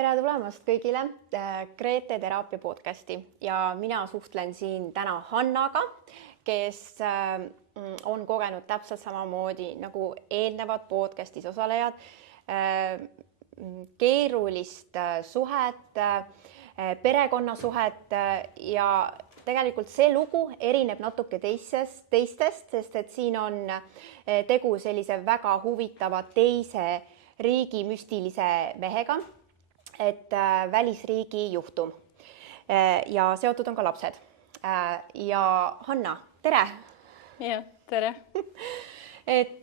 Tere tulemast kõigile Grete teraapia podcasti ja mina suhtlen siin täna Hannaga, kes on kogenud täpselt samamoodi nagu eelnevad podcastis osalejad, keerulist suhet, perekonnasuhet ja tegelikult see lugu erineb natuke teistest, sest et siin on tegu sellise väga huvitava teise riigi müstilise mehega, et välisriigi juhtum ja seotud on ka lapsed. Ja Hanna, tere! Ja, tere! Et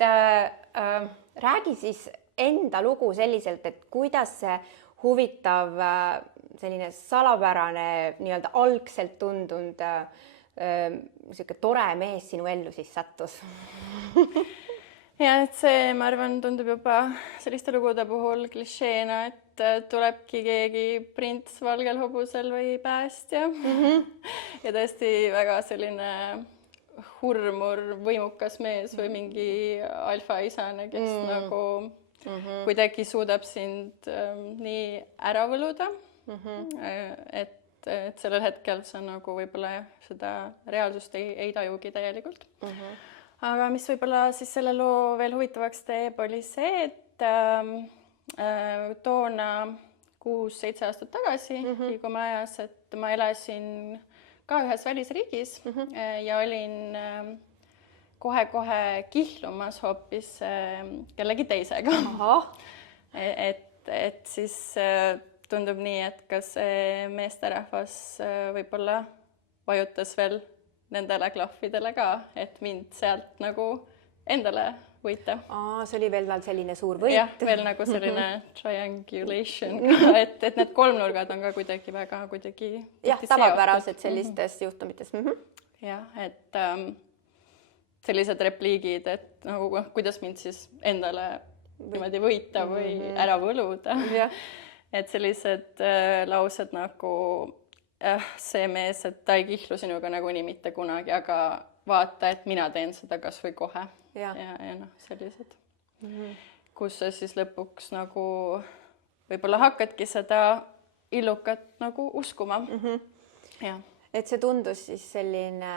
räägi siis enda lugu selliselt, et kuidas see huvitav selline salapärane nii-öelda algselt tundunud selline tore mees sinu ellu siis sattus. Ja, et see, ma arvan, tundub juba selliste lugude puhul klišeena, et tulebki keegi prints valgel hobusel või päästja. Ja tõesti väga selline hurmur, võimukas mees või mingi alfaisane, kes nagu kuidagi suudab sind nii ära võluda, et sellel hetkel sa nagu võib-olla seda reaalsust ei tajugi täielikult. Aga mis võib-olla siis selle loo veel huvitavaks teeb, oli see, et toona 6-7 aastat tagasi liigume ajas, et ma elasin ka ühes välisriigis ja olin kohe kihlumas hoopis kellegi teisega. Et siis tundub nii, et ka see meesterahvas võib-olla vajutas veel nendele klahvidele ka, et mind sealt nagu endale võita. See oli veel selline suur võit. Jah, veel nagu selline triangulation, et need kolmnurgad on ka kuidagi väga jah, tavapärased sellistest juhtumitest. Jah, et sellised repliigid, et nagu kuidas mind siis endale niimoodi võita või ära võluda. Et sellised laused nagu see mees, et ta ei kihlu sinuga nagunii mitte kunagi, aga vaata, et mina teen seda kas või kohe. Ja sellised. Kus sa siis lõpuks nagu võib-olla hakkadki seda illukat nagu uskuma. Et see tundus siis selline,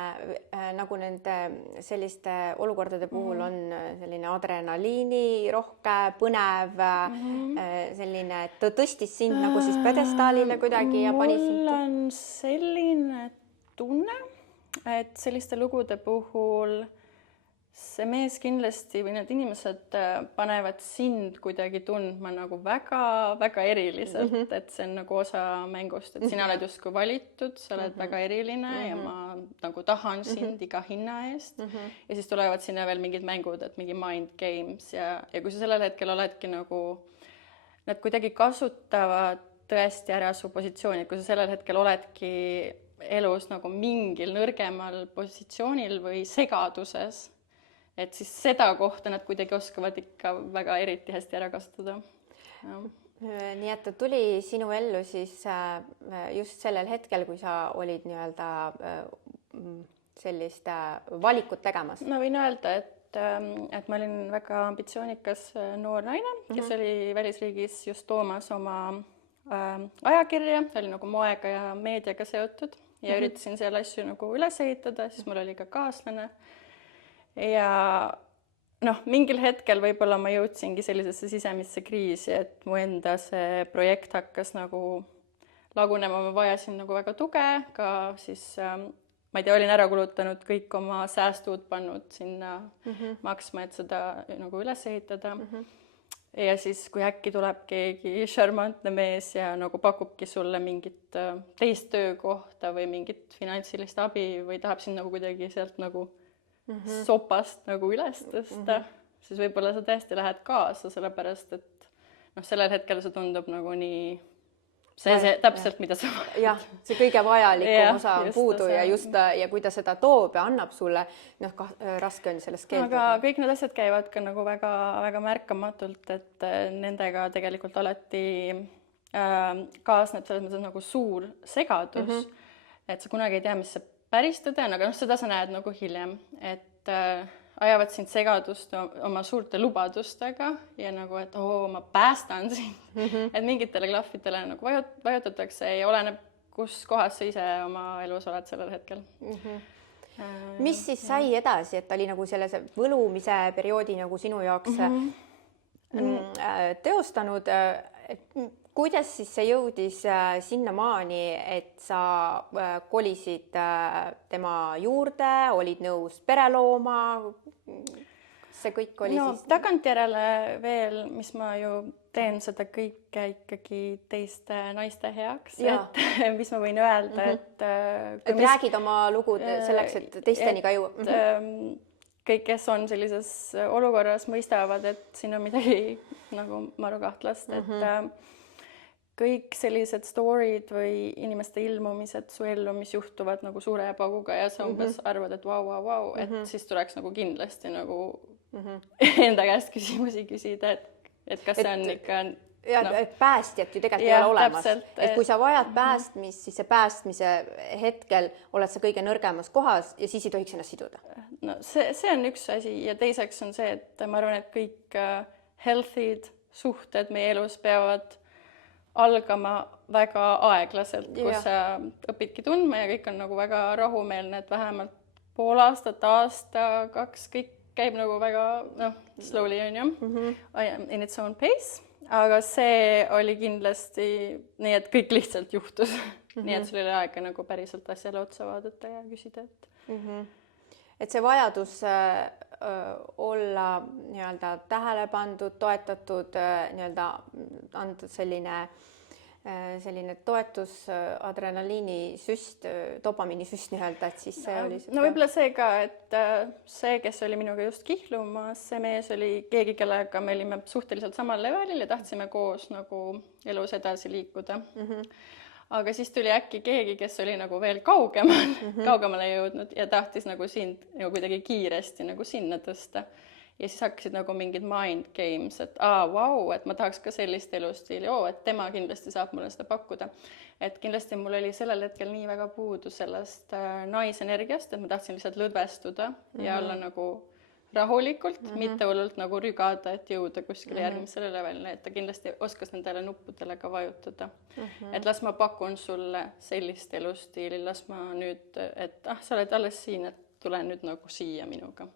nagu nende selliste olukordade puhul on selline adrenaliini rohke, põnev, selline, et ta tõstis sind nagu siis pedestaalile kuidagi ja pani sind. Mul on selline tunne, et selliste lugude puhul see mees kindlasti või need inimesed panevad sind kuidagi tundma nagu väga eriliselt, et see on nagu osa mängust, et sina oled justkui valitud, sa oled väga eriline ja ma nagu tahan sind iga hinna eest. Ja siis tulevad sinna veel mingid mängud, et mingi mind games ja kui sa sellel hetkel oledki nagu, nad kuidagi kasutavad tõesti ära su positsiooni, kui sa sellel hetkel oledki elus nagu mingil nõrgemal positsioonil või segaduses, et siis seda kohta nad kuidagi oskavad ikka väga eriti hästi ära kasutada. Nii et ta tuli sinu ellu siis just sellel hetkel, kui sa olid nii-öelda sellist valikut tegemas. Ma võin öelda, et ma olin väga ambitsioonikas noor naine, kes oli välisriigis just toomas oma ajakirja, ta oli nagu moega ja meediaga seotud ja üritasin seal asju nagu üles ehitada, siis mul oli ka kaaslane. Ja mingil hetkel võib-olla ma jõudsingi sellisesse sisemisse kriisi, et mu enda see projekt hakkas nagu lagunema, ma vajasin nagu väga tuge, ka siis ma ei tea, olin ära kulutanud kõik oma säästud pannud sinna maksma, et seda nagu üles ehitada. Ja siis, kui äkki tuleb keegi šarmantne mees ja nagu pakubki sulle mingit teist töökohta või mingit finantsilist abi või tahab sind nagu kuidagi sealt nagu sopast nagu üles tõsta, siis võib-olla sa tõesti lähed kaasa, sellepärast et sellel hetkel see tundub nagu nii see täpselt, mida sa vajad. Jah, see kõige vajalikum osa on puudu ja kui ta seda toob ja annab sulle, raske on sellest keelduda. Aga kõik need asjad käivad ka nagu väga märkamatult, et nendega tegelikult alati kaasneb selles mõttes nagu suur segadus, et sa kunagi ei tea, mis see päris tõde on, aga seda sa näed nagu hiljem, et ajavad sind segadust oma suurte lubadustega ja nagu, et ma päästan sind. Et mingitele klahvidele nagu vajutatakse ja oleneb, kus kohas sa ise oma elus oled sellel hetkel. Mis siis sai edasi, et ta oli nagu selle võlumise perioodi nagu sinu jaoks teostanud, kuidas siis see jõudis sinnamaani, et sa kolisid tema juurde, olid nõus pere looma, see kõik oli siis? Tagantjärele veel, mis ma ju teen seda kõike ikkagi teiste naiste heaks, et mis ma võin öelda, et räägid oma lugu selleks, et teisteni ka jõuab. Kõik, kes on sellises olukorras, mõistavad, et siin on midagi nagu maru kahtlast, et kõik sellised story'd või inimeste ilmumised su ellu, mis juhtuvad nagu suure pauguga ja sa umbes arvad, et vau, et siis tuleks nagu kindlasti nagu enda käest küsimusi küsida, et kas see on ikka... Ja, et päästjat ju tegelikult ei ole olemas. Et kui sa vajad päästmist, siis see päästmise hetkel oled sa kõige nõrgemas kohas ja siis ei tohiks ennast siduda. No, see on üks asi ja teiseks on see, et ma arvan, et kõik healthy'd suhted meie elus peavad algama väga aeglaselt, kus sa õpidki tundma ja kõik on nagu väga rahumeelne, et vähemalt pool aastat, aasta, 2, kõik käib nagu väga slowly on ju, in its own pace. Aga see oli kindlasti nii, et kõik lihtsalt juhtus. Nii, et sul oli aega nagu päriselt asjale otsa vaadata ja küsida, et see vajadus olla nii-öelda tähele pandud, toetatud, nii-öelda antud selline toetus, adrenaliini süst, dopamiini süst nii-öelda, et siis see oli... No võib-olla see ka, et see, kes oli minuga just kihlumas, see mees oli keegi, kellega me olime suhteliselt samal levelil ja tahtsime koos nagu elus edasi liikuda. Aga siis tuli äkki keegi, kes oli nagu veel kaugemale jõudnud ja tahtis nagu sind nagu kuidagi kiiresti nagu sinna tõsta. Ja siis hakkasid nagu mingid mind games, et vau, et ma tahaks ka sellist elustiili, et tema kindlasti saab mulle seda pakkuda. Et kindlasti mul oli sellel hetkel nii väga puudu sellest naisenergiast, et ma tahtsin lihtsalt lõdvestuda ja olla nagu rahulikult, mitte hullult nagu rügada, et jõuda kuskile järgmisele levelile, et ta kindlasti oskas nendele nuppudele ka vajutada. Et las ma pakun sulle sellist elustiili, las ma nüüd, et sa oled alles siin, et tule nüüd nagu siia minuga.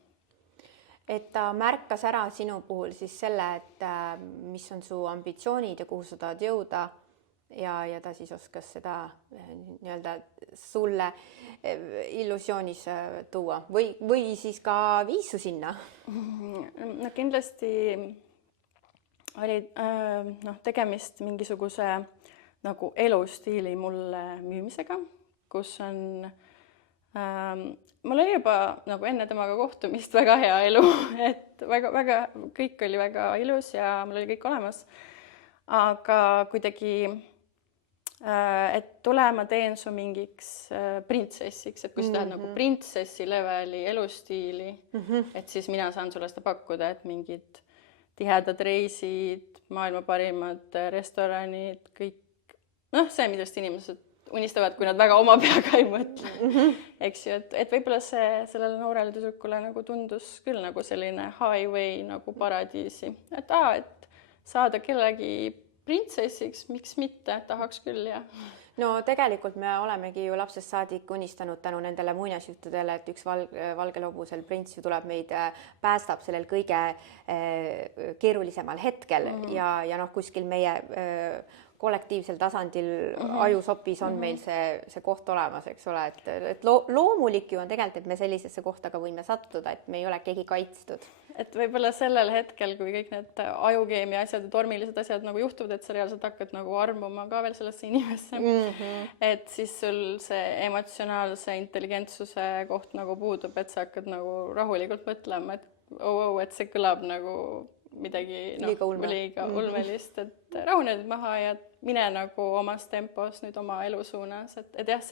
Et ta märkas ära sinu puhul siis selle, et mis on su ambitsioonid ja kuhu sa tahad jõuda ja ta siis oskas seda nii-öelda sulle illusioonis tuua või siis ka viisu sinna? No kindlasti oli tegemist mingisuguse nagu elustiili mulle müümisega, kus on... Mul oli juba nagu enne temaga kohtumist väga hea elu, et väga, kõik oli väga ilus ja mul oli kõik olemas. Aga kuidagi, et tule ma teen su mingiks printsessiks, et kui sa tahad nagu printsessi leveli elustiili, et siis mina saan sulle seda pakkuda, et mingid tihedad reisid, maailma parimad restoranid, kõik, see, millest inimesed unistavad, kui nad väga oma peaga ei mõtle. Eks ju, et võib-olla sellele noorele tüdrukule nagu tundus küll nagu selline highway nagu paradiisi. Et saada kellegi printsessiks, miks mitte, tahaks küll ja... No tegelikult me olemegi ju lapsest saadik unistanud tänu nendele muinasjuttudele, et üks valgelobusel prints ju tuleb meid, päästab sellel kõige keerulisemal hetkel ja kuskil meie kollektiivsel tasandil ajusopis on meil see koht olemas, eks ole, et loomulik ju on tegelikult, et me sellisesse kohta ka võime sattuda, et me ei ole keegi kaitstud. Et võib-olla sellel hetkel, kui kõik need ajukeemia asjad ja tormilised asjad nagu juhtuvad, et sa reaalselt hakkad nagu armuma ka veel sellesse inimesse, et siis sul see emotsionaalse intelligentsuse koht nagu puudub, et sa hakkad nagu rahulikult mõtlema, et see kõlab nagu midagi liiga ulmelist, et rahune nüüd maha ja mine nagu omas tempos nüüd oma elu suunas, et jah,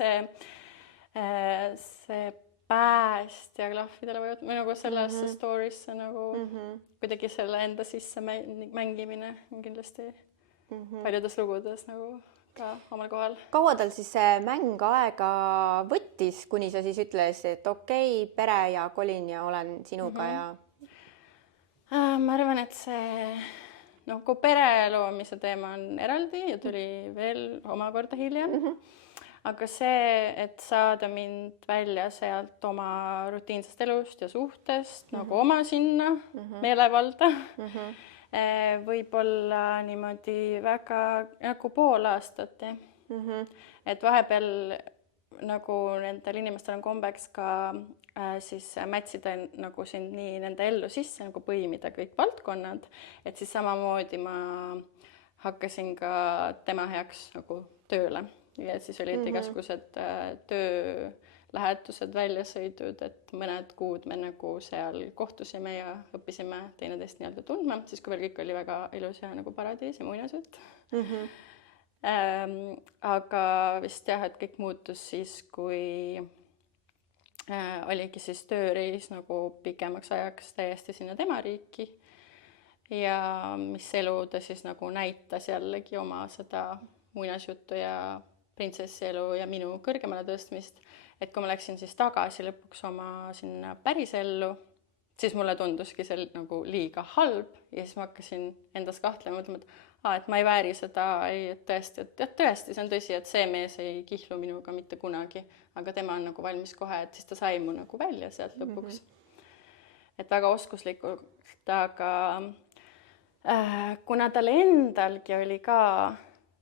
see päästja klahvidele või nagu sellesse story'sse nagu kuidagi selle enda sisse mängimine on kindlasti paljudes lugudes nagu ka omal kohal. Kaua tal siis see mäng aega võttis, kuni sa siis ütles, et okei, pere ja kolin ja olen sinuga ja... Ma arvan, et see kui pere loomise teema on eraldi ja tuli veel omakorda hiljem. Aga see, et saada mind välja sealt oma rutiinsest elust ja suhtest nagu oma sinna meelevalda, võib-olla niimoodi väga nagu pool aastat. Et vahepeal nagu nendel inimestel on kombeks ka siis mätsida nagu sind nii nende ellu sisse, nagu põimida kõik valdkonnad, et siis samamoodi ma hakkasin ka tema heaks nagu tööle. Ja siis olid igasugused töölähetused, väljasõidud, et mõned kuud me nagu seal kohtusime ja õppisime teineteist nii-öelda tundma, siis kui veel kõik oli väga ilus ja nagu paradiis ja muinasjutt. Aga vist jah, et kõik muutus siis, kui oligi siis tööreis nagu pikemaks ajaks täiesti sinna tema riiki ja mis elu ta siis nagu näitas jällegi oma seda muinasjuttu ja printsessi elu ja minu kõrgemale tõstmist, et kui ma läksin siis tagasi lõpuks oma sinna päris ellu, siis mulle tunduski see nagu liiga halb ja siis ma hakkasin endas kahtlema, mõtlema, et ma ei vääri seda, et tõesti, see on tõsi, et see mees ei kihlu minuga mitte kunagi, aga tema on nagu valmis kohe, et siis ta sai mu nagu välja sealt lõpuks. Et väga oskuslikult, aga kuna tal endalgi oli ka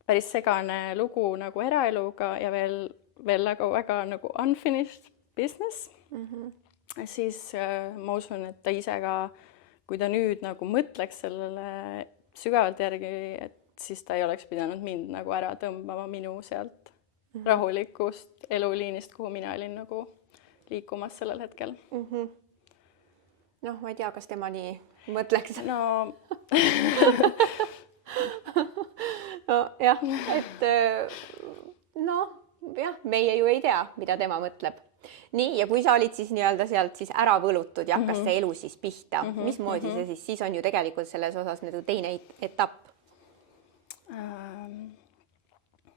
päris segane lugu nagu eraeluga ja veel nagu väga nagu unfinished business, siis ma usun, et ta ise ka, kui ta nüüd nagu mõtleks sellele sügavalt järgi, et siis ta ei oleks pidanud mind nagu ära tõmbama minu sealt rahulikust eluliinist, kuhu mina olin nagu liikumas sellel hetkel. Noh, ma ei tea, kas tema nii mõtleks. Jah, et meie ju ei tea, mida tema mõtleb. Nii, ja kui sa olid siis nii-öelda sealt siis ära võlutud ja hakkas see elu siis pihta, mismoodi see siis on ju tegelikult selles osas nagu teine etapp?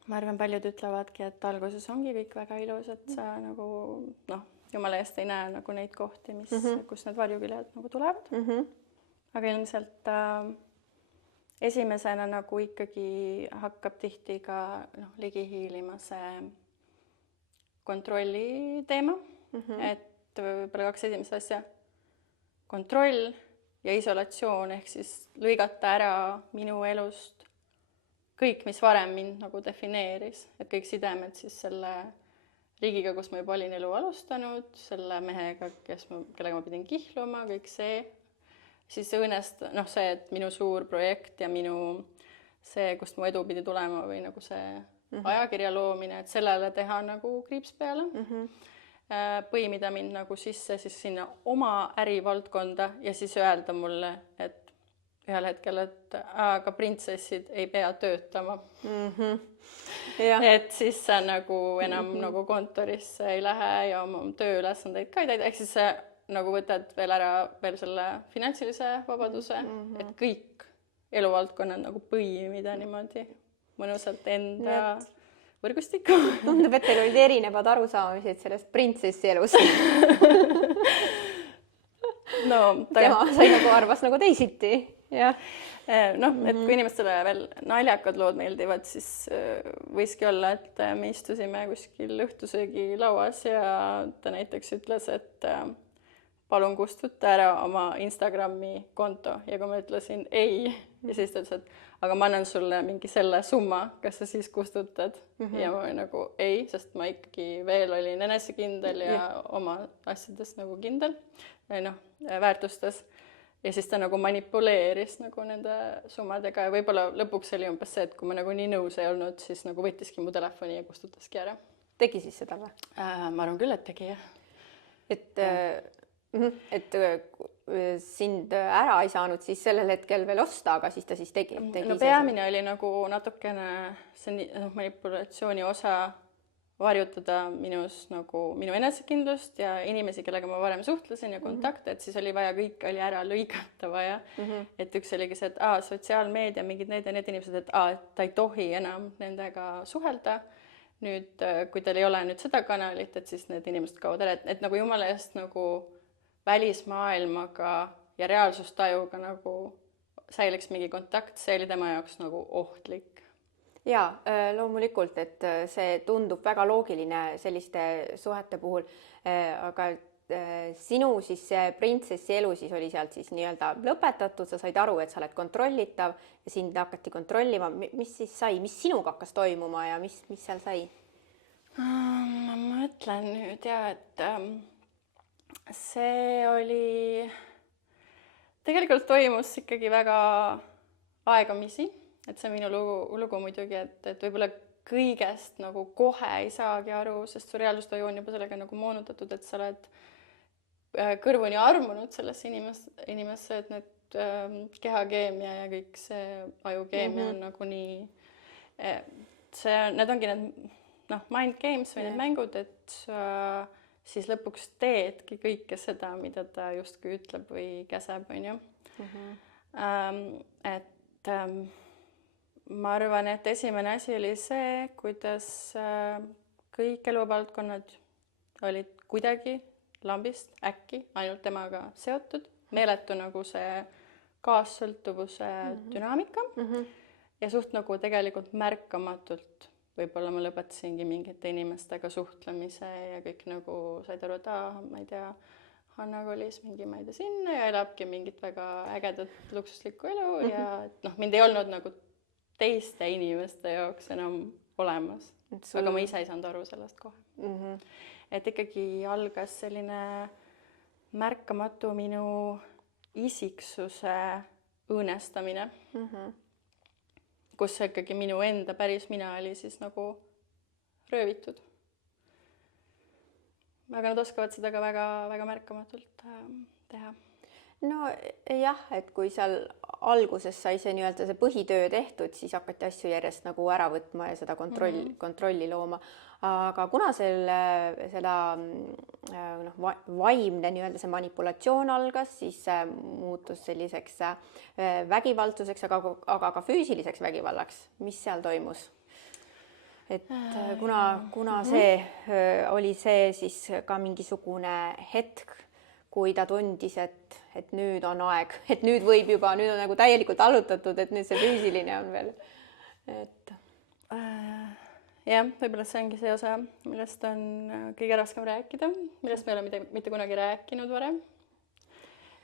Ma arvan, paljud ütlevadki, et alguses ongi kõik väga ilus, et sa nagu jumala eest ei näe nagu neid kohti, kus need varjuküljed nagu tulevad. Aga ilmselt esimesena nagu ikkagi hakkab tihti ka ligi hiilima see kontrolli teema, et võib-olla 2 esimest asja, kontroll ja isolatsioon, ehk siis lõigata ära minu elust kõik, mis varem mind nagu defineeris, et kõik sidemed siis selle riigiga, kus ma juba olin elu alustanud, selle mehega, kellega ma pidin kihluma, kõik see. Siis see, et minu suur projekt ja minu see, kust mu edu pidi tulema või nagu see ajakirja loomine, et sellele teha nagu kriips peale, põimida mind nagu sisse siis sinna oma ärivaldkonda ja siis öelda mulle, et ühel hetkel, et aga printsessid ei pea töötama. Et siis sa nagu enam nagu kontorisse ei lähe ja oma tööülesandeid ka ei täida, ehk siis see nagu võtad veel ära veel selle finantsilise vabaduse, et kõik eluvaldkonnad nagu põimida niimoodi mõnusalt enda võrgustikku. Tundub, et teil olid erinevad arusaamised sellest printsessi elust. Tema sai nagu arvas nagu teisiti. Et kui inimestele veel naljakad lood meeldivad, siis võiski olla, et me istusime kuskil õhtusöögi lauas ja ta näiteks ütles, et palun kustuta ära oma Instagrami konto ja kui ma ütlesin ei ja siis ta ütles, et aga ma annan sulle mingi selle summa, kas sa siis kustutad ja ma nagu ei, sest ma ikkagi veel olin enesekindel ja oma asjades nagu kindel väärtustes ja siis ta nagu manipuleeris nagu nende summadega ja võib-olla lõpuks oli umbes see, et kui ma nagu nii nõus ei olnud, siis nagu võttiski mu telefoni ja kustutaski ära. Tegi siis seda või? Ma arvan küll, et tegi jah. Et sind ära ei saanud siis sellel hetkel veel osta, aga siis ta siis tegi peamine oli nagu natukene see manipulatsiooni osa varjutada minus nagu minu enesekindlust ja inimesi, kellega ma varem suhtlesin ja kontakte, et siis oli vaja, kõik oli ära lõigata vaja. Et üks oligi see, et sotsiaalmeedia, mingid need ja need inimesed, et ta ei tohi enam nendega suhelda. Nüüd, kui teil ei ole nüüd seda kanalit, et siis need inimesed kaovad ära, et nagu jumala eest nagu välismaailmaga ja reaalsustajuga nagu säiliks mingi kontakt, see oli tema jaoks nagu ohtlik. Jaa, loomulikult, et see tundub väga loogiline selliste suhete puhul, aga sinu siis see printsessi elu siis oli sealt siis nii-öelda lõpetatud, sa said aru, et sa oled kontrollitav ja sind hakati kontrollima. Mis siis sai, mis sinuga hakkas toimuma ja mis seal sai? Ma mõtlen nüüd et see oli, tegelikult toimus ikkagi väga aegamisi. Et see minu lugu muidugi, et võib-olla kõigest nagu kohe ei saagi aru, sest su reaalsustaju on juba sellega nagu moonutatud, et sa oled kõrvuni armunud sellesse inimesse, et need kehakeemia ja kõik see ajukeemia on nagu nii, need ongi need mind games või need mängud, et siis lõpuks teedki kõike seda, mida ta justkui ütleb või käseb, on ju. Et ma arvan, et esimene asi oli see, kuidas kõik eluvaldkonnad olid kuidagi lambist äkki ainult temaga seotud. Meeletu nagu see kaassõltuvuse dünaamika ja suht nagu tegelikult märkamatult võib-olla ma lõpetasingi mingite inimestega suhtlemise ja kõik nagu said aru, et ma ei tea, Hanna kolis mingi, ma ei tea, sinna ja elabki mingit väga ägedat luksuslikku elu ja mind ei olnud nagu teiste inimeste jaoks enam olemas. Aga ma ise ei saanud aru sellest kohe. Et ikkagi algas selline märkamatu minu isiksuse õõnestamine, kus ikkagi minu enda päris mina oli siis nagu röövitud. Aga nad oskavad seda ka väga, väga märkamatult teha. No jah, et kui seal alguses sai see nii-öelda see põhitöö tehtud, siis hakati asju järjest nagu ära võtma ja seda kontrolli looma. Aga kuna seda vaimne nii-öelda see manipulatsioon algas, siis muutus selliseks vägivaldsuseks, aga ka füüsiliseks vägivallaks. Mis seal toimus? Et kuna see oli see siis ka mingisugune hetk, kui ta tundis, et nüüd on aeg, et nüüd võib juba, nüüd on nagu täielikult allutatud, et nüüd see füüsiline on veel. Jah, võib-olla see ongi see osa, millest on kõige raskem rääkida, millest me ei ole mitte kunagi rääkinud varem.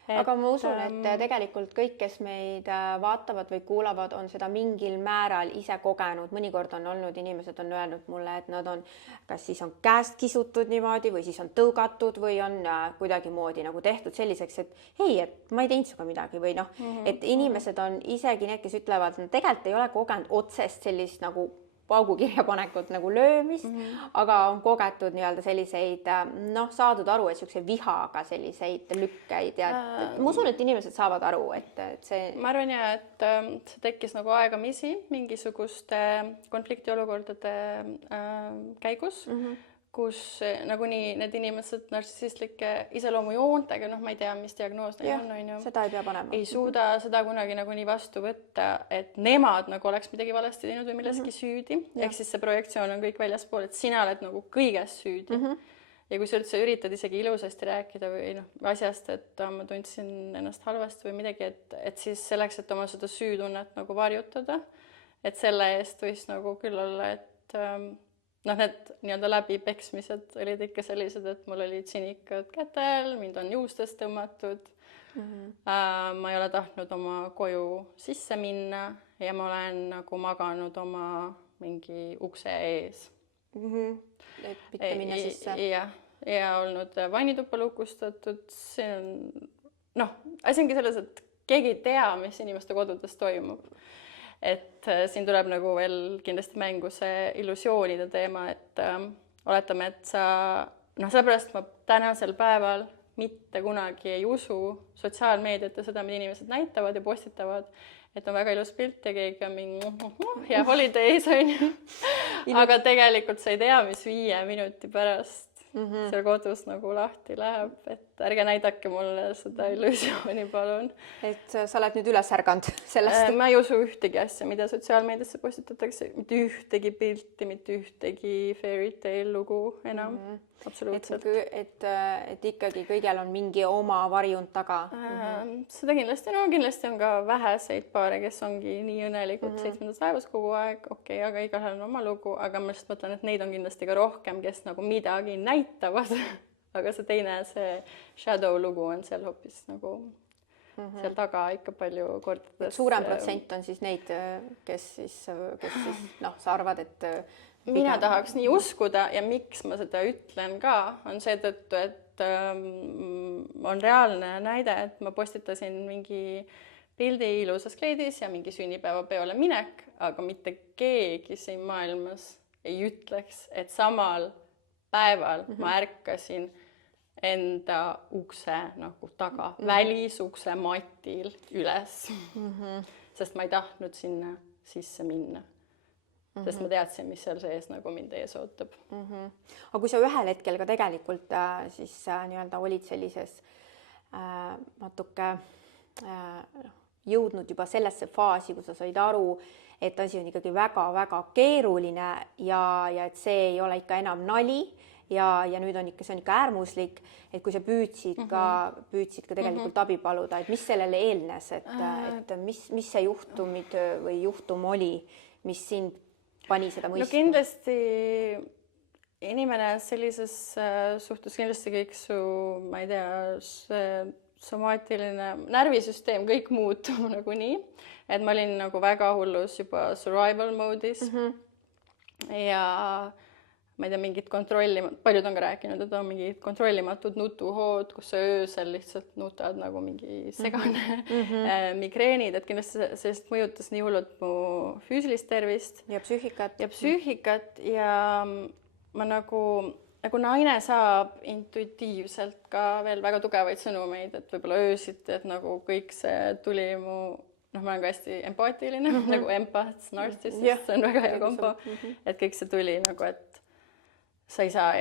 Aga ma usun, et tegelikult kõik, kes meid vaatavad või kuulavad, on seda mingil määral ise kogenud. Mõnikord on olnud, inimesed on öelnud mulle, et nad on, kas siis on käest kisutud niimoodi või siis on tõugatud või on kuidagi moodi nagu tehtud selliseks, et hei, et ma ei teinud suga midagi või et inimesed on isegi need, kes ütlevad, et tegelikult ei ole kogenud otsest sellist nagu paugukirja panekut nagu löömist, aga on kogetud nii-öelda selliseid, saadud aru, et selline vihaga selliseid lükkeid ja ma usun, et inimesed saavad aru, et see... Ma arvan ja, et see tekkis nagu aegamisi mingisuguste konfliktiolukordade käigus, kus nagunii need inimesed narsissistlike iseloomujoontega, ma ei tea, mis diagnoos neil on, seda ei pea panema. Ei suuda seda kunagi nagunii vastu võtta, et nemad nagu oleks midagi valesti teinud või milleski süüdi. Ehk siis see projektsioon on kõik väljaspool, et sina oled nagu kõiges süüdi. Ja kui sa üldse üritad isegi ilusasti rääkida või asjast, et ma tundsin ennast halvasti või midagi, et siis selleks, et oma seda süütunnet nagu varjutada, et selle eest võis nagu küll olla, et need nii-öelda läbipeksmised olid ikka sellised, et mul olid sinikad kätel, mind on juustest tõmmatud. Ma ei ole tahtnud oma koju sisse minna ja ma olen nagu maganud oma mingi ukse ees. Et mitte minna sisse. Ja olnud vannituppa lukustatud. See on, asi ongi selles, et keegi ei tea, mis inimeste kodudes toimub. Et siin tuleb nagu veel kindlasti mängu see illusioonide teema, et oletame, et sellepärast ma tänasel päeval mitte kunagi ei usu sotsiaalmeediat ja seda, mida inimesed näitavad ja postitavad, et on väga ilus pilt ja keegi on mingi ja holidays on ju. Aga tegelikult sa ei tea, mis 5 minuti pärast seal kodus nagu lahti läheb, et ärge näidake mulle seda illusiooni, palun. Et sa oled nüüd üles ärganud sellest? Ma ei usu ühtegi asja, mida sotsiaalmeediasse postitatakse, mitte ühtegi pilti, mitte ühtegi fairy tale lugu enam. Absoluutselt. Et ikkagi kõigel on mingi oma varjund taga. Seda kindlasti on ka väheseid paare, kes ongi nii õnnelikud 7. päevas kogu aeg, okei, aga igal on oma lugu, aga ma lihtsalt mõtlen, et neid on kindlasti ka rohkem, kes nagu midagi näitavad, aga see teine, see shadow lugu on seal hoopis nagu seal taga ikka palju kordades. Suurem protsent on siis neid, kes siis sa arvad, et mina tahaks nii uskuda ja miks ma seda ütlen ka, on seetõttu, et on reaalne näide, et ma postitasin mingi pildi ilusas kleidis ja mingi sünnipäevapeole minek, aga mitte keegi siin maailmas ei ütleks, et samal päeval ma ärkasin enda ukse nagu taga, välisukse matil üles, sest ma ei tahtnud sinna sisse minna. Sest ma teadsin, mis seal sees nagu mind ees ootab. Aga kui sa ühel hetkel ka tegelikult siis nii-öelda olid sellises natuke jõudnud juba sellesse faasi, kus sa said aru, et asi on ikkagi väga-väga keeruline ja et see ei ole ikka enam nali ja nüüd on ikka, see on ikka äärmuslik, et kui sa püüdsid ka tegelikult abi paluda, et mis sellele eelnes, et mis see juhtumid või juhtum oli, mis sind pani seda mõistma? No kindlasti inimene sellises suhtes kindlasti kõik su, ma ei tea, somaatiline närvisüsteem, kõik muutub nagu nii, et ma olin nagu väga hullus juba survival mode'is ja ma ei tea, mingid paljud on ka rääkinud, et on mingid kontrollimatud nutuhood, kus sa öösel lihtsalt nutad nagu mingi segane migreenid, et kindlasti sellest mõjutas nii hullult mu füüsilist tervist. Ja psüühikat. Ja ma nagu naine saab intuitiivselt ka veel väga tugevaid sõnumeid, et võib-olla öösiti, et nagu kõik see tuli mu, ma olen ka hästi empaatiline, nagu empath, narcissist, see on väga hea kombo, et kõik see tuli nagu, et sa ei saa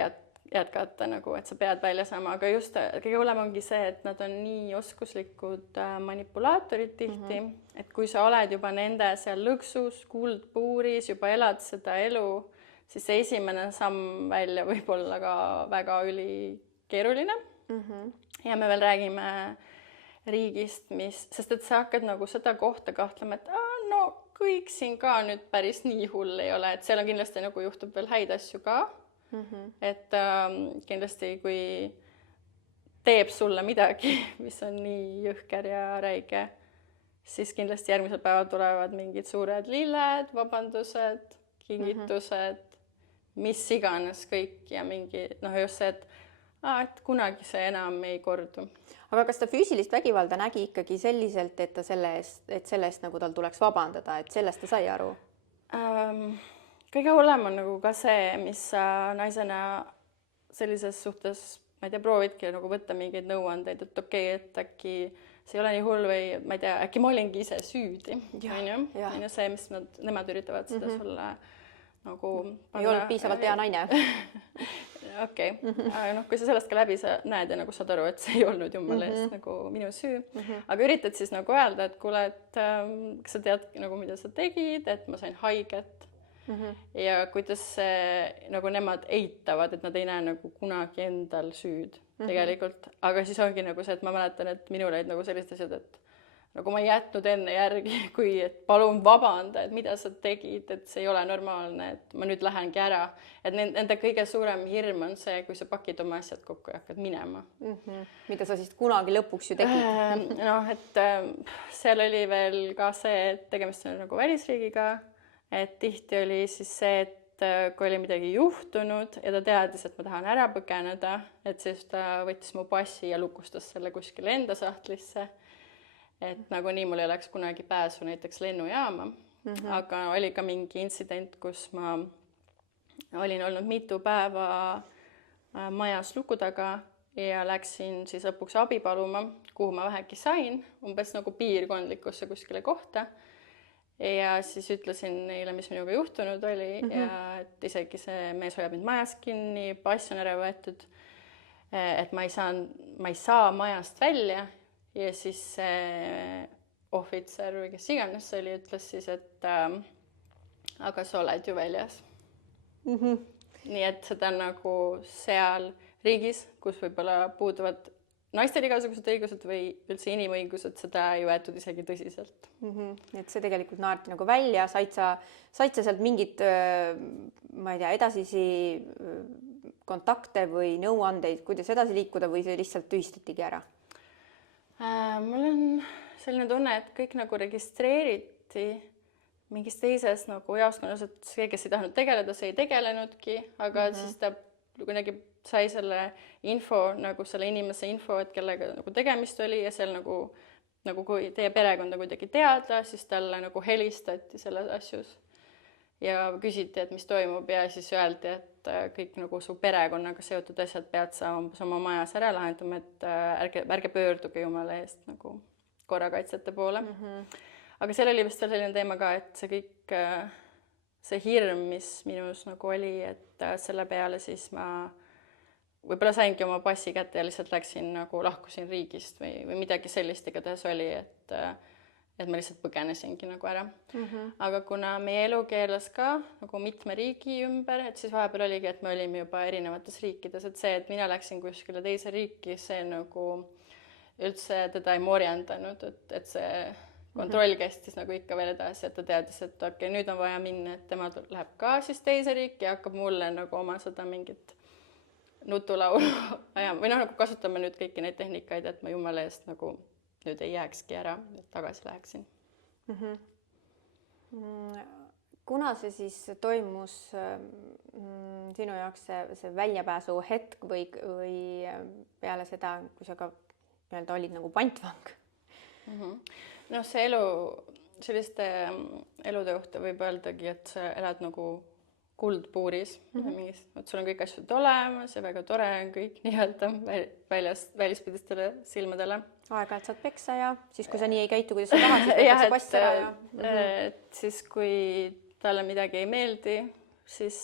jätkata nagu, et sa pead välja saama, aga just kõige hullem ongi see, et nad on nii oskuslikud manipulaatorid tihti, et kui sa oled juba nende seal lõksus, kuldpuuris, juba elad seda elu, siis see esimene samm välja võib olla ka väga ülikeeruline. Ja me veel räägime riigist, sest et sa hakkad nagu seda kohta kahtlema, et no kõik siin ka nüüd päris nii hull ei ole, et seal on kindlasti nagu juhtub veel häid asju ka. Et kindlasti kui teeb sulle midagi, mis on nii jõhker ja räige, siis kindlasti järgmisel päeval tulevad mingid suured lilled, vabandused, kingitused, mis iganes kõik ja mingi, just see, et kunagi see enam ei kordu. Aga kas ta füüsilist vägivalda nägi ikkagi selliselt, et sellest nagu tal tuleks vabandada, et sellest ta sai aru? Kõige hullem on nagu ka see, mis sa naisena sellises suhtes, ma ei tea, proovidki nagu võtta mingeid nõuandeid, et okei, et äkki see ei ole nii hull või ma ei tea, äkki ma olingi ise süüdi. On ju see, mis nemad üritavad seda sulle nagu ei olnud piisavalt hea naine. Okei. Kui sa sellest ka läbi sa näed ja nagu saad aru, et see ei olnud jumala eest nagu minu süü. Aga üritad siis nagu öelda, et kuule, et kas sa tead nagu, mida sa tegid, et ma sain haiget. Ja kuidas nagu nemad eitavad, et nad ei näe nagu kunagi endal süüd tegelikult. Aga siis ongi nagu see, et ma mäletan, et minul olid nagu sellised asjad, et nagu ma ei jätnud enne järgi, kui et palun vabanda, et mida sa tegid, et see ei ole normaalne, et ma nüüd lähengi ära. Et nende kõige suurem hirm on see, kui sa pakid oma asjad kokku ja hakkad minema. Mida sa siis kunagi lõpuks ju tegid? Et seal oli veel ka see, et tegemist on nagu välisriigiga. Et tihti oli siis see, et kui oli midagi juhtunud ja ta teadis, et ma tahan ära põgeneda, et siis ta võttis mu passi ja lukustas selle kuskile enda sahtlisse. Et nagu nii mul ei oleks kunagi pääsu näiteks lennujaama. Aga oli ka mingi intsident, kus ma olin olnud mitu päeva majas luku taga ja läksin siis lõpuks abi paluma, kuhu ma vähegi sain, umbes nagu piirkondlikusse kuskile kohta. Ja siis ütlesin neile, mis minuga juhtunud oli ja et isegi see mees hoiab mind majas kinni, pass on ära võetud, et ma ei saa majast välja ja siis see ohvitser või kes iganes oli, ütles siis, et aga sa oled ju väljas. Nii et seda nagu seal riigis, kus võib-olla puuduvad naistel igasugused õigused või üldse inimõigused, seda ei võetud isegi tõsiselt. Et see tegelikult naerti nagu välja, said sa sealt mingid, ma ei tea, edasisi kontakte või nõuandeid, kuidas edasi liikuda või see lihtsalt tühistatigi ära? Mul on selline tunne, et kõik nagu registreeriti mingis teises nagu jaoskonnas, et see, kes ei tahtnud tegeleda, see ei tegelenudki, aga siis ta kuidagi sai selle info, nagu selle inimese info, et kellega nagu tegemist oli ja seal nagu kui teie perekonda kuidagi teada, siis talle nagu helistati selles asjus ja küsiti, et mis toimub ja siis öeldi, et kõik nagu su perekonnaga seotud asjad pead sa oma majas ära lahendama, et ärge pöörduge jumala eest nagu korrakaitsjate poole. Aga seal oli vist selline teema ka, et see kõik, see hirm, mis minus nagu oli, et selle peale siis ma võib-olla saingi oma passi kätte ja lihtsalt lahkusin riigist või midagi sellist igatahes oli, et ma lihtsalt põgenesingi nagu ära. Aga kuna meie elu keelas ka nagu mitme riigi ümber, et siis vahepeal oligi, et me olime juba erinevates riikides, et see, et mina läksin kuskile teise riiki, see nagu üldse teda ei morjendanud, et see kontroll kestis nagu ikka veel edasi, et ta teadis, et okei, nüüd on vaja minna, et tema läheb ka siis teise riiki ja hakkab mulle nagu oma seda mingit nutulaulu ajama või nagu kasutame nüüd kõiki neid tehnikaid, et ma jumala eest nagu nüüd ei jääkski ära, et tagasi läheksin. Kuna see siis toimus sinu jaoks see väljapääsu hetk või peale seda, kui sa ka nii-öelda olid nagu pantvang? No see elu, selliste elude kohta võib öeldagi, et sa elad nagu kuldpuuris, et sul on kõik asjad olemas ja väga tore on kõik nii-öelda välispidistele silmadele. Aeg-ajalt saad peksa ja siis, kui sa nii ei käitu, kuidas sa tahad, siis võetakse pass ära ja... Et siis, kui talle midagi ei meeldi, siis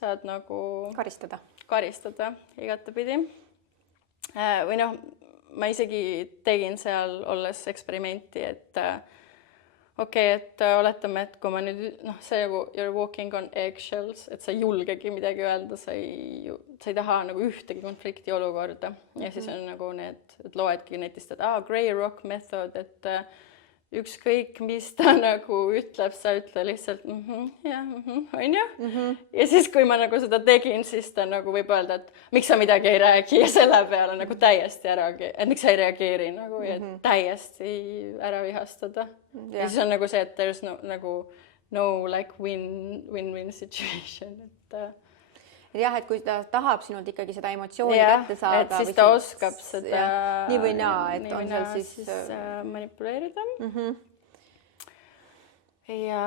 saad nagu... Karistada igatepidi. Või noh, ma isegi tegin seal olles eksperimenti, et et oletame, et kui ma nüüd, see you're walking on eggshells, et sa ei julgegi midagi öelda, sa ei taha nagu ühtegi konflikti olukorda. Ja siis on nagu need, et loedki netist, et Grey Rock method, et ükskõik, mis ta nagu ütleb, sa ütle lihtsalt on ju? Ja siis, kui ma nagu seda tegin, siis ta nagu võib öelda, et miks sa midagi ei räägi ja selle peale nagu täiesti ära, et miks sa ei reageeri nagu, et täiesti ära vihastada. Ja siis on nagu see, et there's no like win-win situation, jah, et kui ta tahab sinult ikkagi seda emotsiooni kätte saada. Et siis ta oskab seda nii või naa, et on seal siis manipuleerida. Ja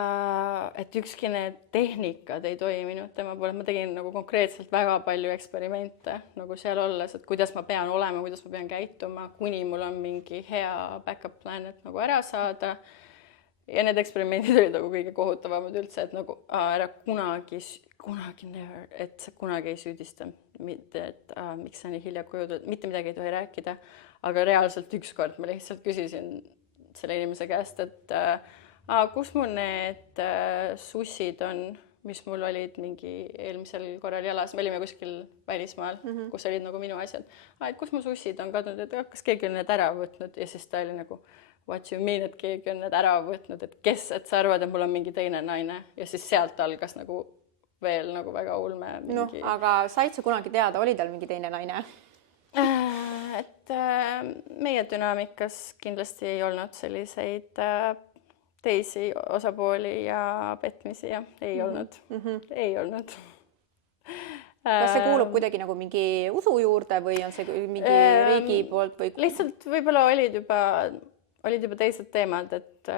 et ükski need tehnikad ei toiminud tema poole. Ma tegin nagu konkreetselt väga palju eksperimente nagu seal olles, et kuidas ma pean olema, kuidas ma pean käituma, kuni mul on mingi hea backup plan, et nagu ära saada. Ja need eksperimendid olid nagu kõige kohutavamad üldse, et nagu ära kunagi never, et sa kunagi ei süüdista, et miks sa nii hilja koju tuled, mitte midagi ei tohi rääkida, aga reaalselt ükskord ma lihtsalt küsisin selle inimese käest, et kus mul need sussid on, mis mul olid mingi eelmisel korral jalas, me olime kuskil välismaal, kus olid nagu minu asjad, et kus mu sussid on kadunud, et kas keegi on need ära võtnud ja siis ta oli nagu what you mean, et keegi on need ära võtnud, et sa arvad, et mul on mingi teine naine ja siis sealt algas nagu veel nagu väga ulme mingi... aga said sa kunagi teada, oli tal mingi teine naine? Et meie dünaamikas kindlasti ei olnud selliseid teisi osapooli ja petmisi ja ei olnud. Ei olnud. Kas see kuulub kuidagi nagu mingi usu juurde või on see mingi riigi poolt või... Lihtsalt võib-olla olid juba olid juba teised teemad, et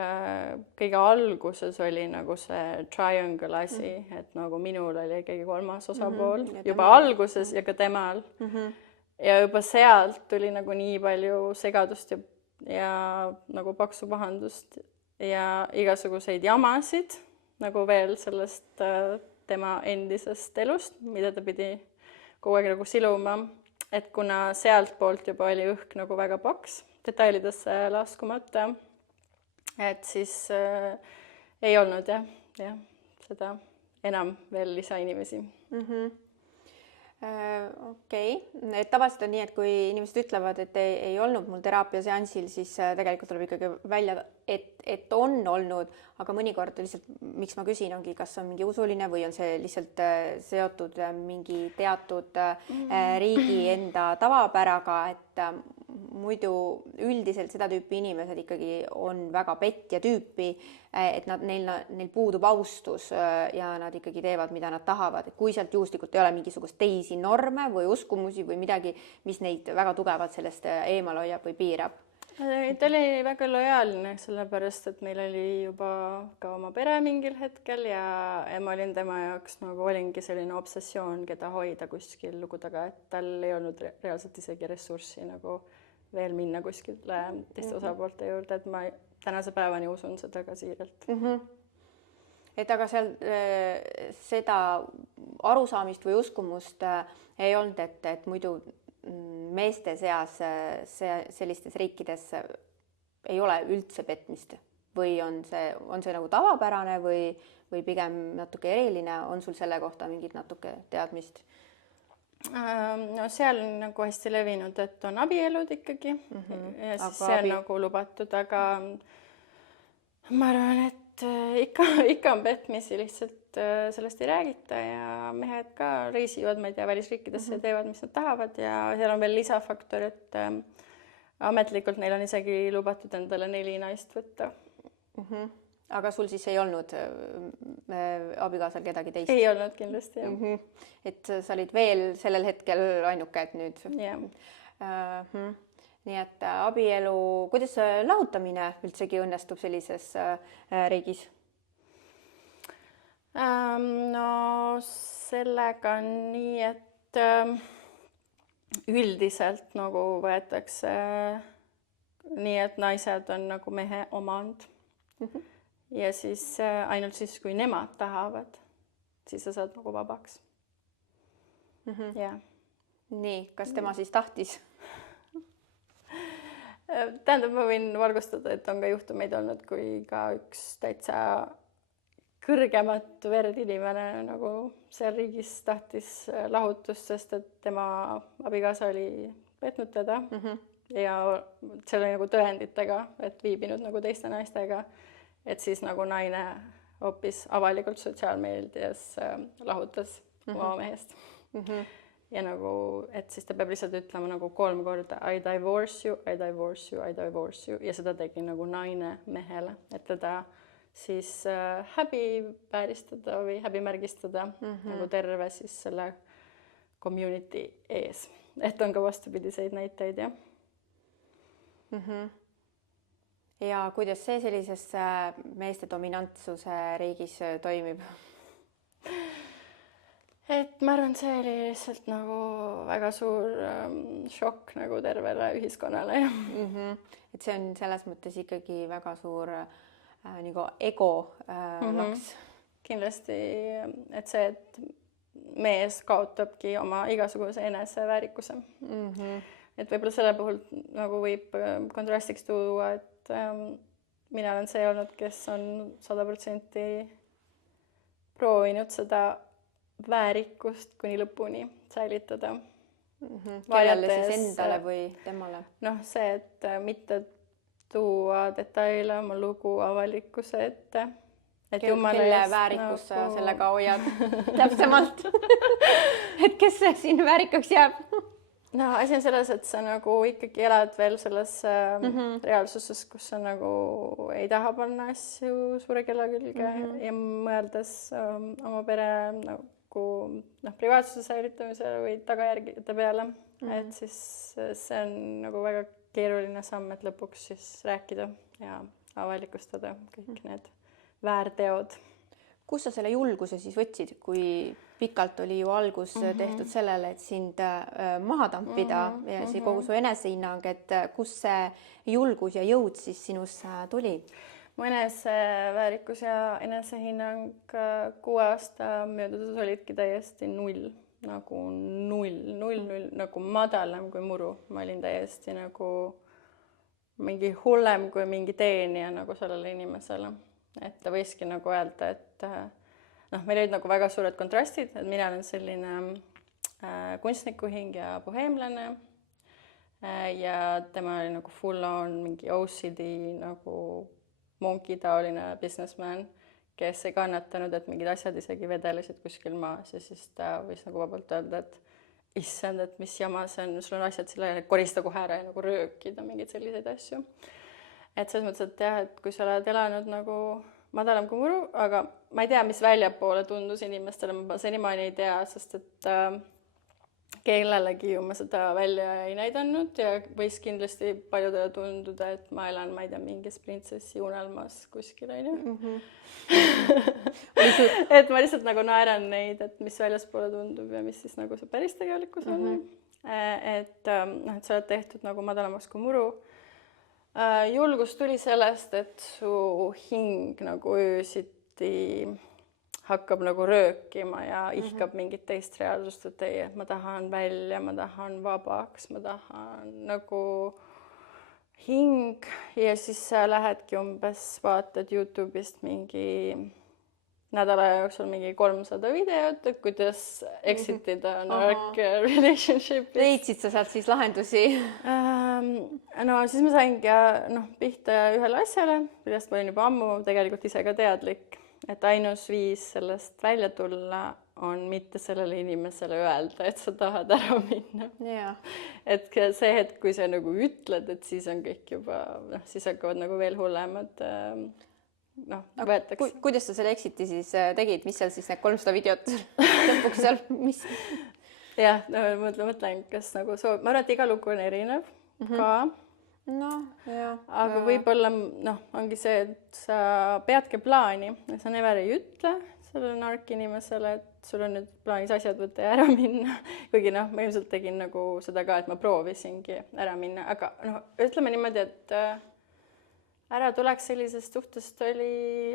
kõige alguses oli nagu see triangle asi, et nagu minul oli keegi kolmas osapool juba alguses ja ka temal. Ja juba sealt tuli nagu nii palju segadust ja nagu paksu pahandust ja igasuguseid jamasid nagu veel sellest tema endisest elust, mida ta pidi kogu aeg nagu siluma, et kuna sealt poolt juba oli õhk nagu väga paks, detailidesse laskumata, et siis ei olnud jah, seda enam veel lisainimesi. Okei. Et tavaliselt on nii, et kui inimesed ütlevad, et ei olnud mul teraapiaseansil, siis tegelikult tuleb ikkagi välja, et on olnud, aga mõnikord lihtsalt, miks ma küsin, ongi, kas on mingi usuline või on see lihtsalt seotud mingi teatud riigi enda tavapäraga, et muidu üldiselt seda tüüpi inimesed ikkagi on väga petja tüüpi, et neil puudub austus ja nad ikkagi teevad, mida nad tahavad. Kui sealt juhuslikult ei ole mingisugust teisi norme või uskumusi või midagi, mis neid väga tugevalt sellest eemal hoiab või piirab. Ta oli väga lojaalne, sellepärast, et meil oli juba ka oma pere mingil hetkel ja ma olin tema jaoks nagu olingi selline obsessioon, keda hoida kuskil lugu taga, et tal ei olnud reaalselt isegi ressurssi nagu veel minna kuskile teiste osapoolte juurde, et ma tänase päevani usun seda ka siiralt. Et aga seal seda arusaamist või uskumust ei olnud, et muidu meeste seas sellistes riikides ei ole üldse petmist või on see nagu tavapärane või pigem natuke eriline, on sul selle kohta mingit natuke teadmist? No seal on nagu hästi levinud, et on abielud ikkagi ja siis see on nagu lubatud, aga ma arvan, et ikka on petmisi, lihtsalt sellest ei räägita ja mehed ka reisivad, ma ei tea, välisriikidesse ja teevad, mis nad tahavad ja seal on veel lisafaktor, et ametlikult neil on isegi lubatud endale 4 naist võtta. Aga sul siis ei olnud abikaasal kedagi teist? Ei olnud kindlasti, jah. Et sa olid veel sellel hetkel ainuke, et nüüd? Jah. Nii et abielu, kuidas lahutamine üldsegi õnnestub sellises riigis? No sellega on nii, et üldiselt nagu võetakse nii, et naised on nagu mehe omand. Ja siis ainult siis, kui nemad tahavad, siis sa saad nagu vabaks. Nii, kas tema siis tahtis? Tähendab, ma võin valgustada, et on ka juhtumeid olnud, kui ka üks täitsa kõrgemat verd inimene nagu seal riigis tahtis lahutust, sest et tema abikaasa oli petnud teda ja seal oli nagu tõenditega, et viibinud nagu teiste naistega, et siis nagu naine hoopis avalikult sotsiaalmeedias lahutas oma mehest. Ja nagu, et siis ta peab lihtsalt ütlema nagu 3 korda I divorce you, I divorce you, I divorce you ja seda tegi nagu naine mehele, et teda siis häbivääristada või häbimärgistada nagu terve siis selle community ees. Et on ka vastupidiseid näiteid, jah. Ja kuidas see sellises meeste dominantsuse riigis toimib? Et ma arvan, see oli lihtsalt nagu väga suur šokk nagu tervele ühiskonnale. Et see on selles mõttes ikkagi väga suur nagu ego laks. Kindlasti, et see, et mees kaotabki oma igasuguse eneseväärikuse. Et võib-olla selle puhul nagu võib kontrastiks tuua, et mina olen see olnud, kes on 100% proovinud seda väärikust kuni lõpuni säilitada. Kellele siis endale või temale? Noh, see, et mitte tuua detaile oma lugu avalikkuse ette. Kelle väärikust sa sellega hoiad täpsemalt? Et kes siin väärikaks jääb? No asi on selles, et sa nagu ikkagi elad veel selles reaalsuses, kus sa nagu ei taha panna asju suure kella külge ja mõeldes oma pere nagu privaatsuse säilitamise või tagajärgide peale, et siis see on nagu väga keeruline samm, et lõpuks siis rääkida ja avalikustada kõik need väärteod. Kus sa selle julguse siis võtsid, kui pikalt oli ju algus tehtud sellele, et sind maha tampida ja siis kogu su enesehinnang, et kus see julgus ja jõud siis sinus tuli? Mu eneseväärikus ja enesehinnang 6 aasta möödudes olidki täiesti null, nagu null, nagu madalam kui muru. Ma olin täiesti nagu mingi hullem kui mingi teenija nagu sellele inimesele. Et ta võiski nagu öelda, et meil olid nagu väga suured kontrastid, et mina olen selline kunstnikuhing ja boheemlane ja tema oli nagu full on mingi OCD nagu monkey-taoline businessman, kes ei kannatanud, et mingid asjad isegi vedelesid kuskil maas ja siis ta võis nagu vabalt öelda, et issand, et mis jama see on, sul on asjad selle, korista kohe ära ja nagu röökida mingeid selliseid asju. Et selles mõttes, et jah, et kui sa oled elanud nagu madalam kui muru, aga ma ei tea, mis väljapoole tundus inimestele, ma senimaani ei tea, sest et kellelegi ju ma seda välja ei näidanud ja võis kindlasti paljudele tunduda, et ma elan, ma ei tea, mingis printsessi unelmas kuskil, on ju. Et ma lihtsalt nagu naeran neid, et mis väljaspoole tundub ja mis siis nagu see päris tegelikkus on. Et sa oled tehtud nagu madalamaks kui muru. Julgus tuli sellest, et su hing nagu öösiti hakkab nagu röökima ja ihkab mingit teist reaalsust, et ei, et ma tahan välja, ma tahan vabaks, ma tahan nagu hing ja siis sa lähedki umbes, vaatad YouTube'ist mingi nädala jooksul mingi 300 videot, et kuidas exitida nark relationship'is. Leidsid sa sealt siis lahendusi? No siis ma saingi pihta ühele asjale, millest ma olin juba ammu tegelikult ise ka teadlik, et ainus viis sellest välja tulla on mitte sellele inimesele öelda, et sa tahad ära minna. Yeah. Et see hetk, kui sa nagu ütled, et siis on kõik juba, siis hakkavad nagu veel hullemad võetakse. Kuidas sa selle exiti siis tegid? Mis seal siis need 300 videot lõpuks seal? Mis? Jah, mõtlen, kas nagu soov... Ma arvan, et iga lugu on erinev ka. No, jah. Aga võib-olla ongi see, et sa peadki plaani. Sa never ei ütle sellele narkinimesele, et sul on nüüd plaanis asjad võtta ja ära minna. Kuigi ma ilmselt tegin nagu seda ka, et ma proovisingi ära minna. Aga ütleme niimoodi, et ära tuleks sellisest suhtest oli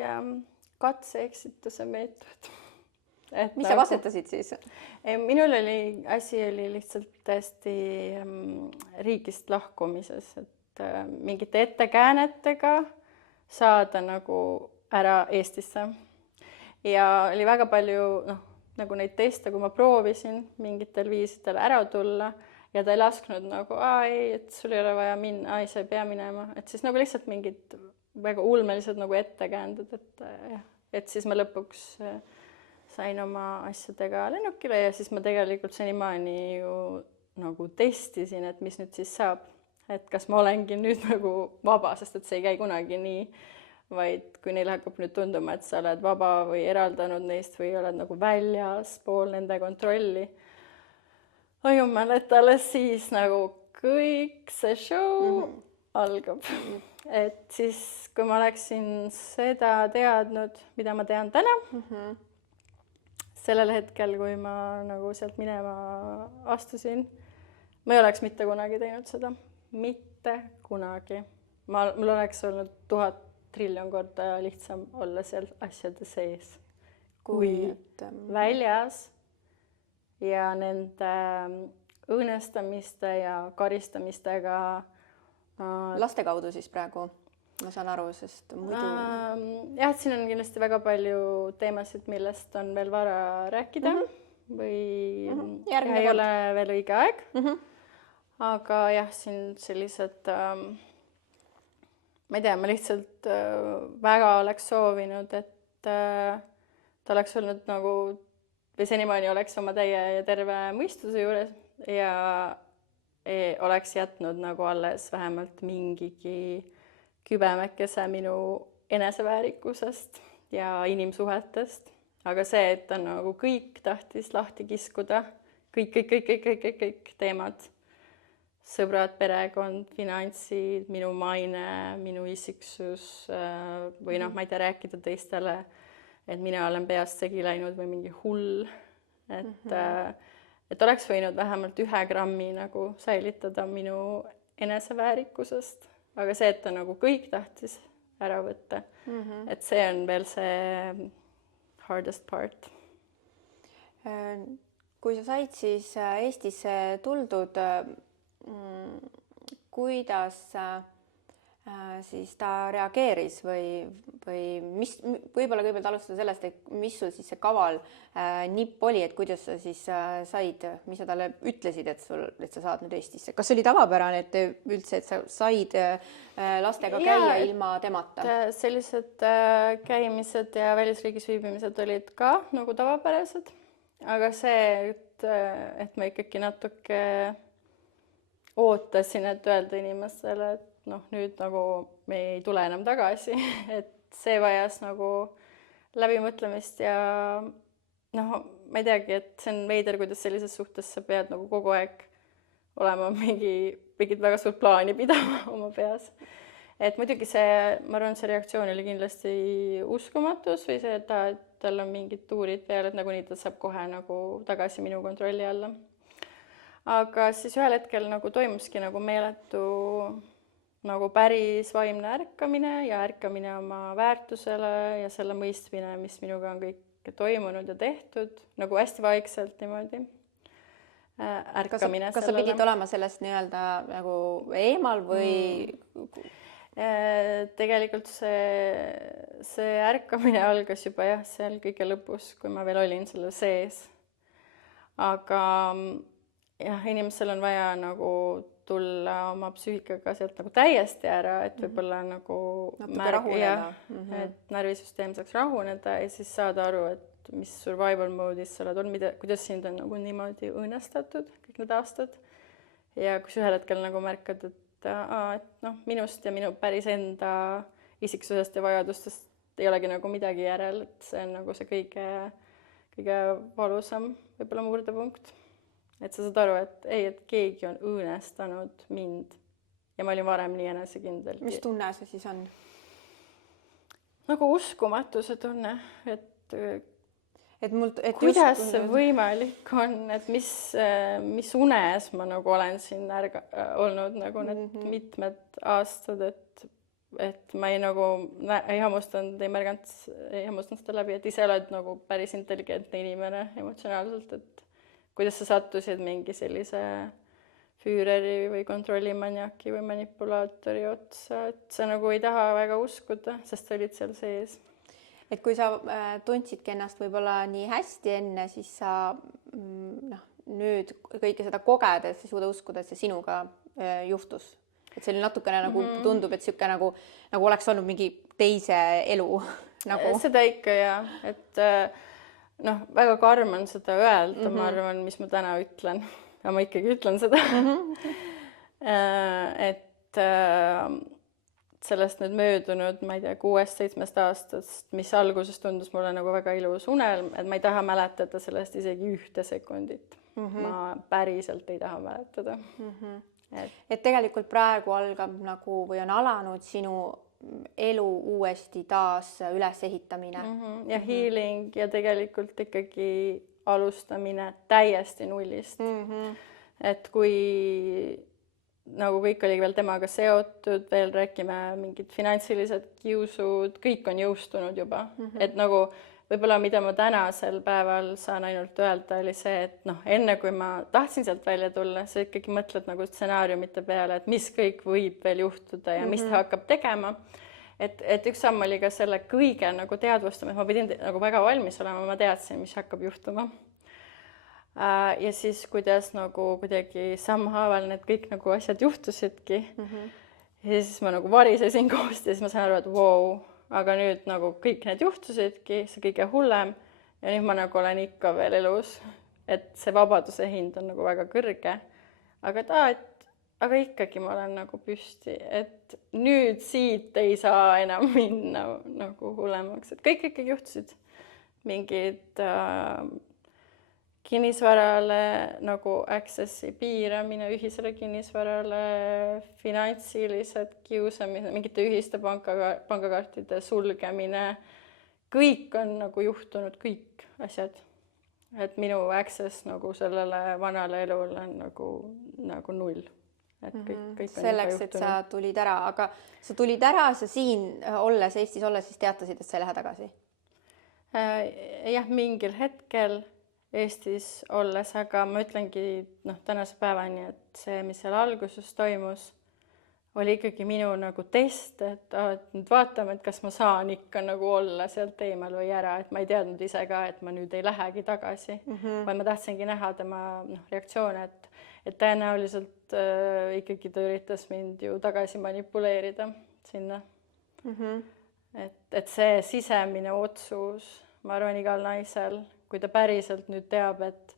katse-eksituse meetod. Mis sa vastetasid siis? Minul asi oli lihtsalt täiesti riigist lahkumises, et mingite ettekäänetega saada nagu ära Eestisse. Ja oli väga palju nagu neid teste, kui ma proovisin mingitel viisidel ära tulla ja ta ei lasknud nagu, ei, et sul ei ole vaja minna, sa ei pea minema. Et siis nagu lihtsalt mingid väga ulmelised nagu ettekäänded, et siis ma lõpuks sain oma asjadega lennukile ja siis ma tegelikult senimaani ju nagu testisin, et mis nüüd siis saab. Et kas ma olengi nüüd nagu vaba, sest et see ei käi kunagi nii, vaid kui neil hakkab nüüd tunduma, et sa oled vaba või eraldanud neist või oled nagu väljas pool nende kontrolli. Oi jumal, et alles siis nagu kõik see show algab. Et siis, kui ma oleksin seda teadnud, mida ma tean täna, sellel hetkel, kui ma nagu sealt minema astusin, ma ei oleks mitte kunagi teinud seda. Mitte kunagi. Mul oleks olnud 1000 triljon korda lihtsam olla seal asjade sees kui väljas ja nende õõnestamiste ja karistamistega. Laste kaudu siis praegu, ma saan aru, sest muidu... Jah, siin on kindlasti väga palju teemasid, millest on veel vara rääkida või ei ole veel õige aeg. Aga jah, siin sellised... Ma ei tea, ma lihtsalt väga oleks soovinud, et ta oleks olnud nagu, või senimaani oleks oma täie ja terve mõistuse juures ja oleks jätnud nagu alles vähemalt mingigi kübemekese minu eneseväärikusest ja inimsuhetest. Aga see, et ta nagu kõik tahtis lahti kiskuda kõik teemad. Sõbrad, perekond, finantsid, minu maine, minu isiksus või noh, ma ei tea, rääkida teistele, et mina olen peast segi läinud või mingi hull. Et oleks võinud vähemalt 1 grammi nagu säilitada minu eneseväärikusest, aga see, et ta nagu kõik tahtis ära võtta, et see on veel see hardest part. Kui sa said siis Eestisse tuldud, kuidas siis ta reageeris või mis, võib-olla kõigepealt alustada sellest, et mis sul siis see kaval nipp oli, et kuidas sa siis said, mis sa talle ütlesid, et sa saad nüüd Eestisse? Kas oli tavapärane, et üldse, et sa said lastega käia ilma temata? Sellised käimised ja välisriigis viibimised olid ka nagu tavapärased, aga see, et ma ikkagi natuke ootasin, et öelda inimestele, et noh, nüüd nagu me ei tule enam tagasi, et see vajas nagu läbimõtlemist ja noh, ma ei teagi, et see on veider, kuidas sellises suhtes sa pead nagu kogu aeg olema mingit väga suurt plaani pidama oma peas. Et muidugi see, ma arvan, see reaktsioon oli kindlasti uskumatus või see, et tal on mingid tuurid peal, et nagunii ta saab kohe nagu tagasi minu kontrolli alla. Aga siis ühel hetkel nagu toimuski nagu meeletu nagu päris vaimne ärkamine ja ärkamine oma väärtusele ja selle mõistmine, mis minuga on kõik toimunud ja tehtud, nagu hästi vaikselt niimoodi. Kas sa pidid olema sellest nii-öelda nagu eemal või? Tegelikult see ärkamine algas juba jah, seal kõige lõpus, kui ma veel olin selle sees. Aga jah, inimesel on vaja nagu tulla oma psüühikaga sealt nagu täiesti ära, et võib-olla nagu et närvisüsteem saaks rahuneda ja siis saada aru, et mis survival mode'is sa oled olnud, kuidas sind on nagu niimoodi õõnestatud kõik need aastad. Ja kus ühel hetkel nagu märkad, et noh, minust ja minu päris enda isiksusest ja vajadustest ei olegi nagu midagi järel, et see on nagu see kõige valusam võib-olla murdepunkt. Et sa saad aru, et ei, et keegi on õõnestanud mind ja ma olin varem nii enesekindel. Mis tunne see siis on? Nagu uskumatuse tunne, et kuidas see võimalik on, et mis unes ma nagu olen siin olnud nagu need mitmed aastad, et ma ei hammustanud, ei hammustanud seda läbi, et ise oled nagu päris intelligentne inimene emotsionaalselt, et kuidas sa sattusid mingi sellise füüreri või kontrollimaniaki või manipulaatori otsa, et sa nagu ei taha väga uskuda, sest sa olid seal sees. Et kui sa tundsidki ennast võib-olla nii hästi enne, siis sa nüüd kõike seda kogedes ei suuda uskuda, et see sinuga juhtus. Et see oli natukene nagu tundub, et siuke nagu oleks olnud mingi teise elu. Nagu. Seda ikka jah, et noh, väga karm on seda öelda, ma arvan, mis ma täna ütlen, ja ma ikkagi ütlen seda. Et sellest nüüd möödunud, ma ei tea, 6-7 aastast, mis alguses tundus mulle nagu väga ilus unelm, et ma ei taha mäletada sellest isegi 1 sekundit. Ma päriselt ei taha mäletada. Et tegelikult praegu algab nagu või on alanud sinu elu uuesti taas ülesehitamine. Ja healing ja tegelikult ikkagi alustamine täiesti nullist. Et kui nagu kõik oli veel temaga seotud, veel räägime mingid finantsilised kiusud, kõik on jõustunud juba. Et nagu võib-olla mida ma tänasel päeval saan ainult öelda, oli see, et noh, enne kui ma tahtsin sealt välja tulla, sa ikkagi mõtled nagu stsenaariumite peale, et mis kõik võib veel juhtuda ja mis ta hakkab tegema. Et üks samm oli ka selle kõige nagu teadvustama, et ma pidin nagu väga valmis olema, ma teadsin, mis hakkab juhtuma. Ja siis kuidas nagu kuidagi sammhaaval need kõik nagu asjad juhtusidki. Ja siis ma nagu varisesin koost ja siis ma sain aru, et wow, aga nüüd nagu kõik need juhtusidki, see kõige hullem ja nüüd ma nagu olen ikka veel elus, et see vabaduse hind on nagu väga kõrge, aga ikkagi ma olen nagu püsti, et nüüd siit ei saa enam minna nagu hullemaks, et kõik ikkagi juhtusid mingid kinnisvarale nagu access'i piiramine, ühisele kinnisvarale, finantsilised kiusamised, mingite ühiste pangakaartide sulgemine, kõik on nagu juhtunud, kõik asjad. Et minu access nagu sellele vanale elule on nagu null. Et kõik on selleks, et sa tulid ära, aga sa tulid ära, sa siin olles, Eestis olles, siis teatasid, et sa ei lähe tagasi? Jah, mingil hetkel Eestis olles, aga ma ütlengi tänase päevani, et see, mis seal alguses toimus, oli ikkagi minu nagu test, et nüüd vaatame, et kas ma saan ikka nagu olla sealt eemal või ära, et ma ei teadnud ise ka, et ma nüüd ei lähegi tagasi, vaid ma tahtsingi näha tema reaktsioone, et tõenäoliselt ikkagi ta üritas mind ju tagasi manipuleerida sinna. Et see sisemine otsus, ma arvan, igal naisel, kui ta päriselt nüüd teab, et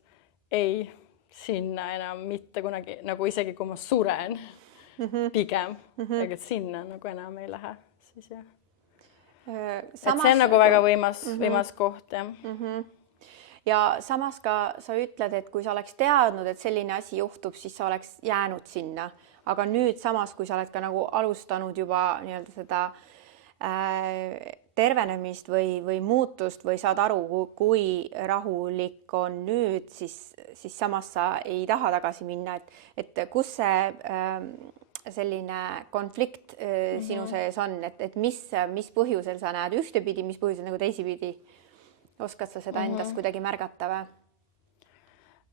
ei, sinna enam mitte kunagi, nagu isegi kui ma suren, pigem, aga sinna nagu enam ei lähe, siis jah. Et see on nagu väga võimas koht, jah. Ja samas ka sa ütled, et kui sa oleks teadnud, et selline asi juhtub, siis sa oleks jäänud sinna. Aga nüüd samas, kui sa oled ka nagu alustanud juba nii-öelda seda tervenemist või muutust või saad aru, kui rahulik on nüüd, siis samas sa ei taha tagasi minna. Et kus see selline konflikt sinu sees on, et mis põhjusel sa näed ühtepidi, mis põhjusel nagu teisipidi? Oskad sa seda endast kuidagi märgata või?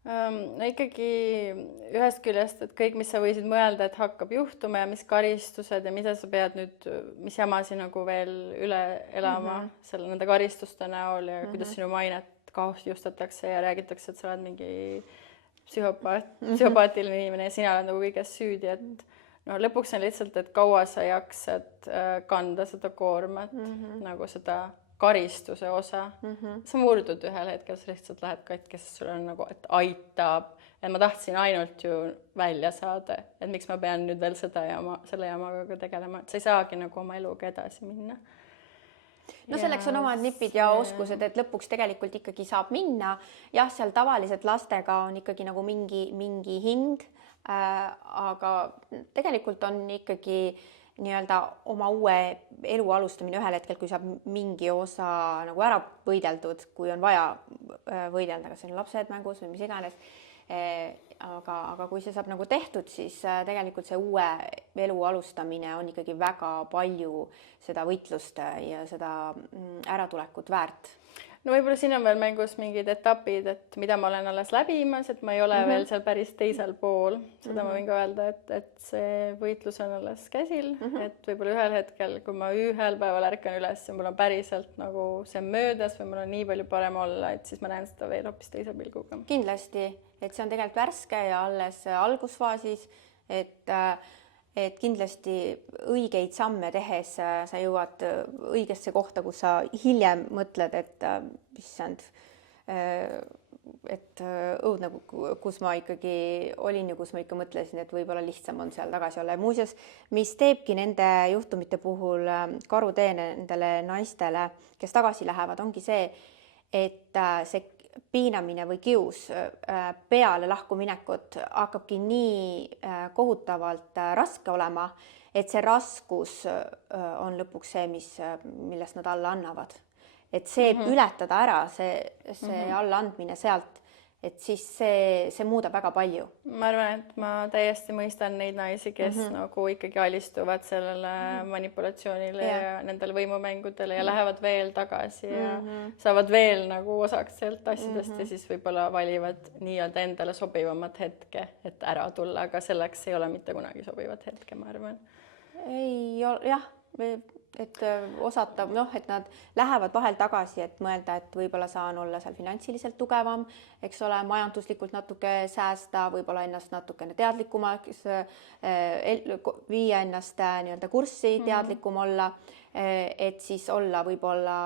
No ikkagi ühest küljest, et kõik, mis sa võisid mõelda, et hakkab juhtuma ja mis karistused ja mida sa pead nüüd, mis jamasi nagu veel üle elama selle nende karistuste näol ja kuidas sinu mainet kahjustatakse ja räägitakse, et sa oled mingi psühhopaatiline inimene ja sina oled nagu kõiges süüdi, et lõpuks on lihtsalt, et kaua sa jaksad kanda seda koormat, nagu seda karistuse osa. Sa murdud ühel hetkel, sa lihtsalt lähed katki, sest sul on nagu, et aitab. Et ma tahtsin ainult ju välja saada, et miks ma pean nüüd veel selle jamaga tegelema, et sa ei saagi nagu oma eluga edasi minna. No selleks on omad nipid ja oskused, et lõpuks tegelikult ikkagi saab minna. Jah, seal tavaliselt lastega on ikkagi nagu mingi hing, aga tegelikult on ikkagi nii-öelda oma uue elu alustamine ühel hetkel, kui saab mingi osa nagu ära võideldud, kui on vaja võidelda, kas see on lapsed mängus või mis iganes. Aga kui see saab nagu tehtud, siis tegelikult see uue elu alustamine on ikkagi väga palju seda võitlust ja seda äratulekut väärt. No võib-olla siin on veel mängus mingid etapid, et mida ma olen alles läbimas, et ma ei ole veel seal päris teisel pool. Seda ma võin ka öelda, et see võitlus on alles käsil, et võib-olla ühel hetkel, kui ma ühel päeval ärkan üles ja mul on päriselt nagu see möödas või mul on nii palju parem olla, et siis ma näen seda veel hoopis teise pilguga. Kindlasti, et see on tegelikult värske ja alles algusfaasis, et kindlasti õigeid samme tehes sa jõuad õigesse kohta, kus sa hiljem mõtled, et issand, et õudne, kus ma ikkagi olin ja kus ma ikka mõtlesin, et võib-olla lihtsam on seal tagasi olla. Ja muuseas, mis teebki nende juhtumite puhul karutee nendele naistele, kes tagasi lähevad, ongi see, et see piinamine või kius peale lahkuminekut hakkabki nii kohutavalt raske olema, et see raskus on lõpuks see, millest nad alla annavad. Et see ületada ära, see allaandmine sealt, et siis see muudab väga palju. Ma arvan, et ma täiesti mõistan neid naisi, kes nagu ikkagi alistuvad sellele manipulatsioonile ja nendele võimumängudele ja lähevad veel tagasi ja saavad veel nagu osaks sealt asjadest ja siis võib-olla valivad nii-öelda endale sobivamat hetke, et ära tulla, aga selleks ei ole mitte kunagi sobivat hetke, ma arvan. Ei ole, jah, et osata, et nad lähevad vahel tagasi, et mõelda, et võib-olla saan olla seal finantsiliselt tugevam, eks ole, majanduslikult natuke säästa, võib-olla ennast natukene teadlikumaks, viia ennast nii-öelda kurssi, teadlikum olla, et siis olla võib-olla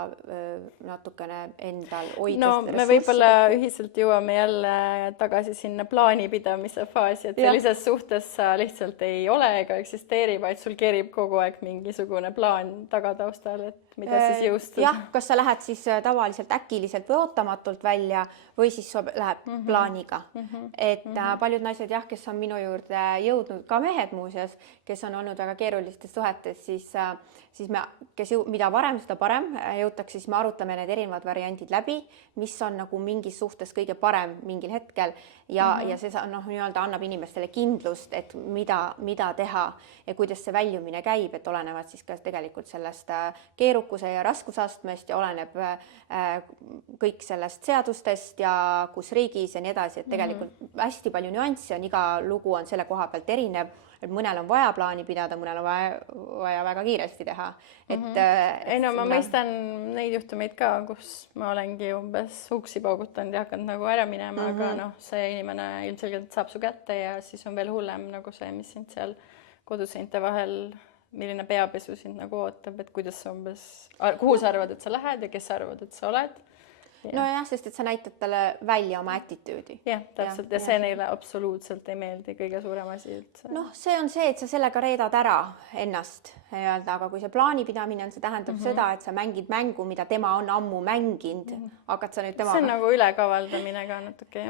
natukene endal hoides ressurssi. Me võib-olla ühiselt jõuame jälle tagasi sinna plaanipidamise faasi, et sellises suhtes sa lihtsalt ei ole ega eksisteeri, vaid sul kerib kogu aeg mingisugune plaan tagataustal, et mida siis jõustada? Jah, kas sa lähed siis tavaliselt äkiliselt või ootamatult välja või siis läheb plaaniga. Et paljud naised jah, kes on minu juurde jõudnud, ka mehed muuseas, kes on olnud väga keerulistes suhetes, siis me, mida varem, seda parem jõutakse, siis me arutame need erinevad variandid läbi, mis on nagu mingis suhtes kõige parem mingil hetkel ja see nii-öelda annab inimestele kindlust, et mida teha ja kuidas see väljumine käib, et olenevad siis ka tegelikult sellest keerukuse ja raskusastmest ja oleneb kõik sellest seadustest ja kus riigis ja nii edasi, et tegelikult hästi palju nüansse on, iga lugu on selle koha pealt erinev, et mõnel on vaja plaani pidada, mõnel on vaja väga kiiresti teha. Ei no ma mõistan neid juhtumeid ka, kus ma olengi umbes uksi paugutanud ja hakanud nagu ära minema, aga noh, see inimene ilmselgelt saab su kätte ja siis on veel hullem nagu see, mis sind seal koduseinte vahel, milline peapesu sind nagu ootab, et kuidas sa umbes, kuhu sa arvad, et sa lähed ja kes sa arvad, et sa oled. Nojah, sest et sa näitad talle välja oma attitüüdi. Jah, täpselt ja see neile absoluutselt ei meeldi, kõige suurem asi üldse. Noh, see on see, et sa sellega reedad ära ennast öelda, aga kui see plaanipidamine on, see tähendab seda, et sa mängid mängu, mida tema on ammu mänginud, hakkad sa nüüd temaga. See on nagu ülekavaldamine ka natuke.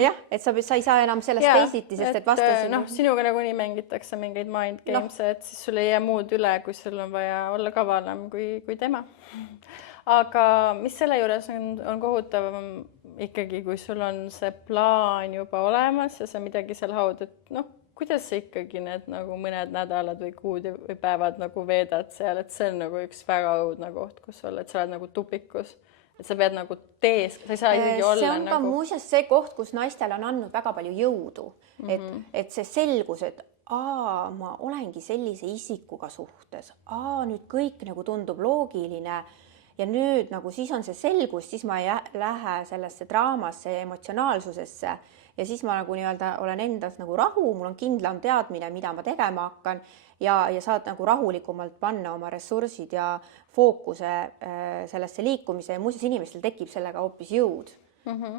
Jah, et sa ei saa enam sellest teisiti, sest et vastasel. Noh, sinuga nagu nii mängitakse mingeid mind games, et siis sul ei jää muud üle, kui sul on vaja olla kavalam kui tema. Aga mis selle juures on kohutavam ikkagi, kui sul on see plaan juba olemas ja sa midagi seal haud, et noh, kuidas sa ikkagi need nagu mõned nädalad või kuud või päevad nagu veedad seal, et see on nagu üks väga õudne koht, kus olla, et sa oled nagu tupikus, et sa pead nagu sa ei saa isegi olla. See on ka muuseas see koht, kus naistel on andnud väga palju jõudu, et see selgus, et ma olengi sellise isikuga suhtes, nüüd kõik nagu tundub loogiline ja nüüd nagu siis on see selgus, siis ma ei lähe sellesse draamasse ja emotsionaalsusesse ja siis ma nagu nii-öelda olen endas nagu rahu, mul on kindlam teadmine, mida ma tegema hakkan ja saad nagu rahulikumalt panna oma ressursid ja fookuse sellesse liikumise ja muuseas inimestel tekib sellega hoopis jõud.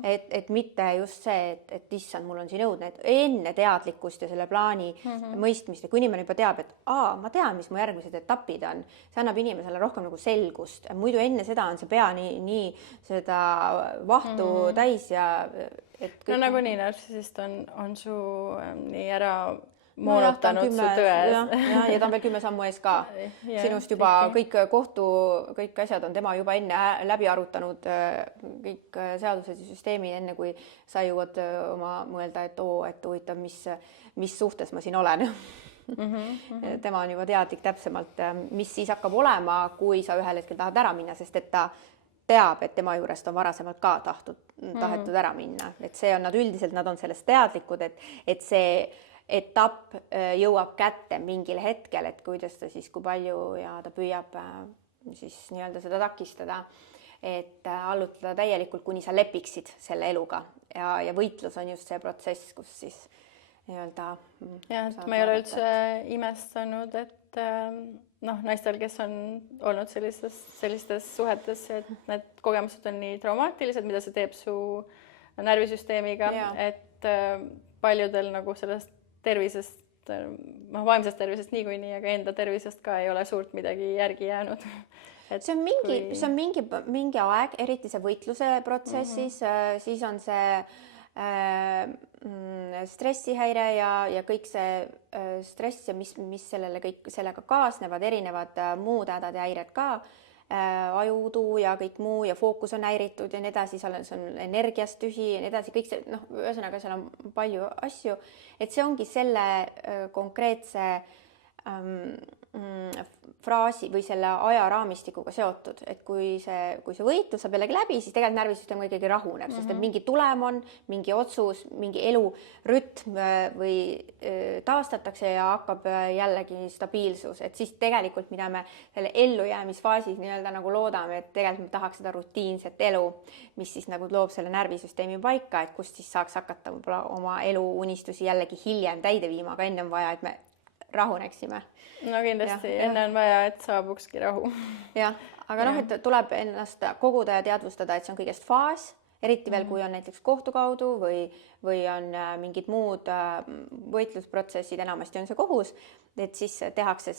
Et mitte just see, et issand, mul on siin jõudne, et enne teadlikkust ja selle plaani mõistmist, kui inimene juba teab, et ma tean, mis mu järgmised etapid on, see annab inimesele rohkem nagu selgust. Muidu enne seda on see pea nii seda vahtu täis ja no nagunii narsissist on su nii ära moonutanud su tões. Ja ta on veel 10 sammu ees ka. Sinust juba kõik asjad on tema juba enne läbi arutanud, kõik seadused ja süsteemi enne, kui sa jõuad oma mõelda, et huvitav, mis suhtes ma siin olen. Tema on juba teadlik täpsemalt, mis siis hakkab olema, kui sa ühel hetkel tahad ära minna, sest et ta teab, et tema juurest on varasemalt ka tahetud ära minna. Et see on nad üldiselt, nad on sellest teadlikud, et see etapp jõuab kätte mingil hetkel, et kuidas ta siis, kui palju ja ta püüab siis nii-öelda seda takistada, et allutada täielikult, kuni sa lepiksid selle eluga ja võitlus on just see protsess, kus siis nii-öelda et ma ei ole üldse imestanud, et naistel, kes on olnud sellistes suhetes, et need kogemused on nii traumaatilised, mida see teeb su närvisüsteemiga, et paljudel nagu sellest tervisest, vaimsest tervisest niikuinii, aga enda tervisest ka ei ole suurt midagi järgi jäänud. See on mingi aeg, eriti see võitluse protsessis, siis on see stressihäire ja kõik see stress ja mis sellega kaasnevad, erinevad muud hädad ja häired ka, ajuudu ja kõik muu ja fookus on häiritud ja nii edasi, see on energiast tühi ja nii edasi, kõik see, ühesõnaga seal on palju asju, et see ongi selle konkreetse fraasi või selle ajaraamistikuga seotud, et kui see võitlus saab jällegi läbi, siis tegelikult närvisüsteem ikkagi rahuneb, sest et mingi tulem on, mingi otsus, mingi elurütm või taastatakse ja hakkab jällegi stabiilsus, et siis tegelikult, mida me selle ellujäämisfaasis nii-öelda nagu loodame, et tegelikult me tahaks seda rutiinset elu, mis siis nagu loob selle närvisüsteemi paika, et kust siis saaks hakata oma eluunistusi jällegi hiljem täide viima, aga enne on vaja, et me rahuneksime. No kindlasti, enne on vaja, et saabukski rahu. Jah, aga et tuleb ennast koguda ja teadvustada, et see on kõigest faas, eriti veel, kui on näiteks kohtu kaudu või on mingid muud võitlusprotsessid, enamasti on see kohus, et siis tehakse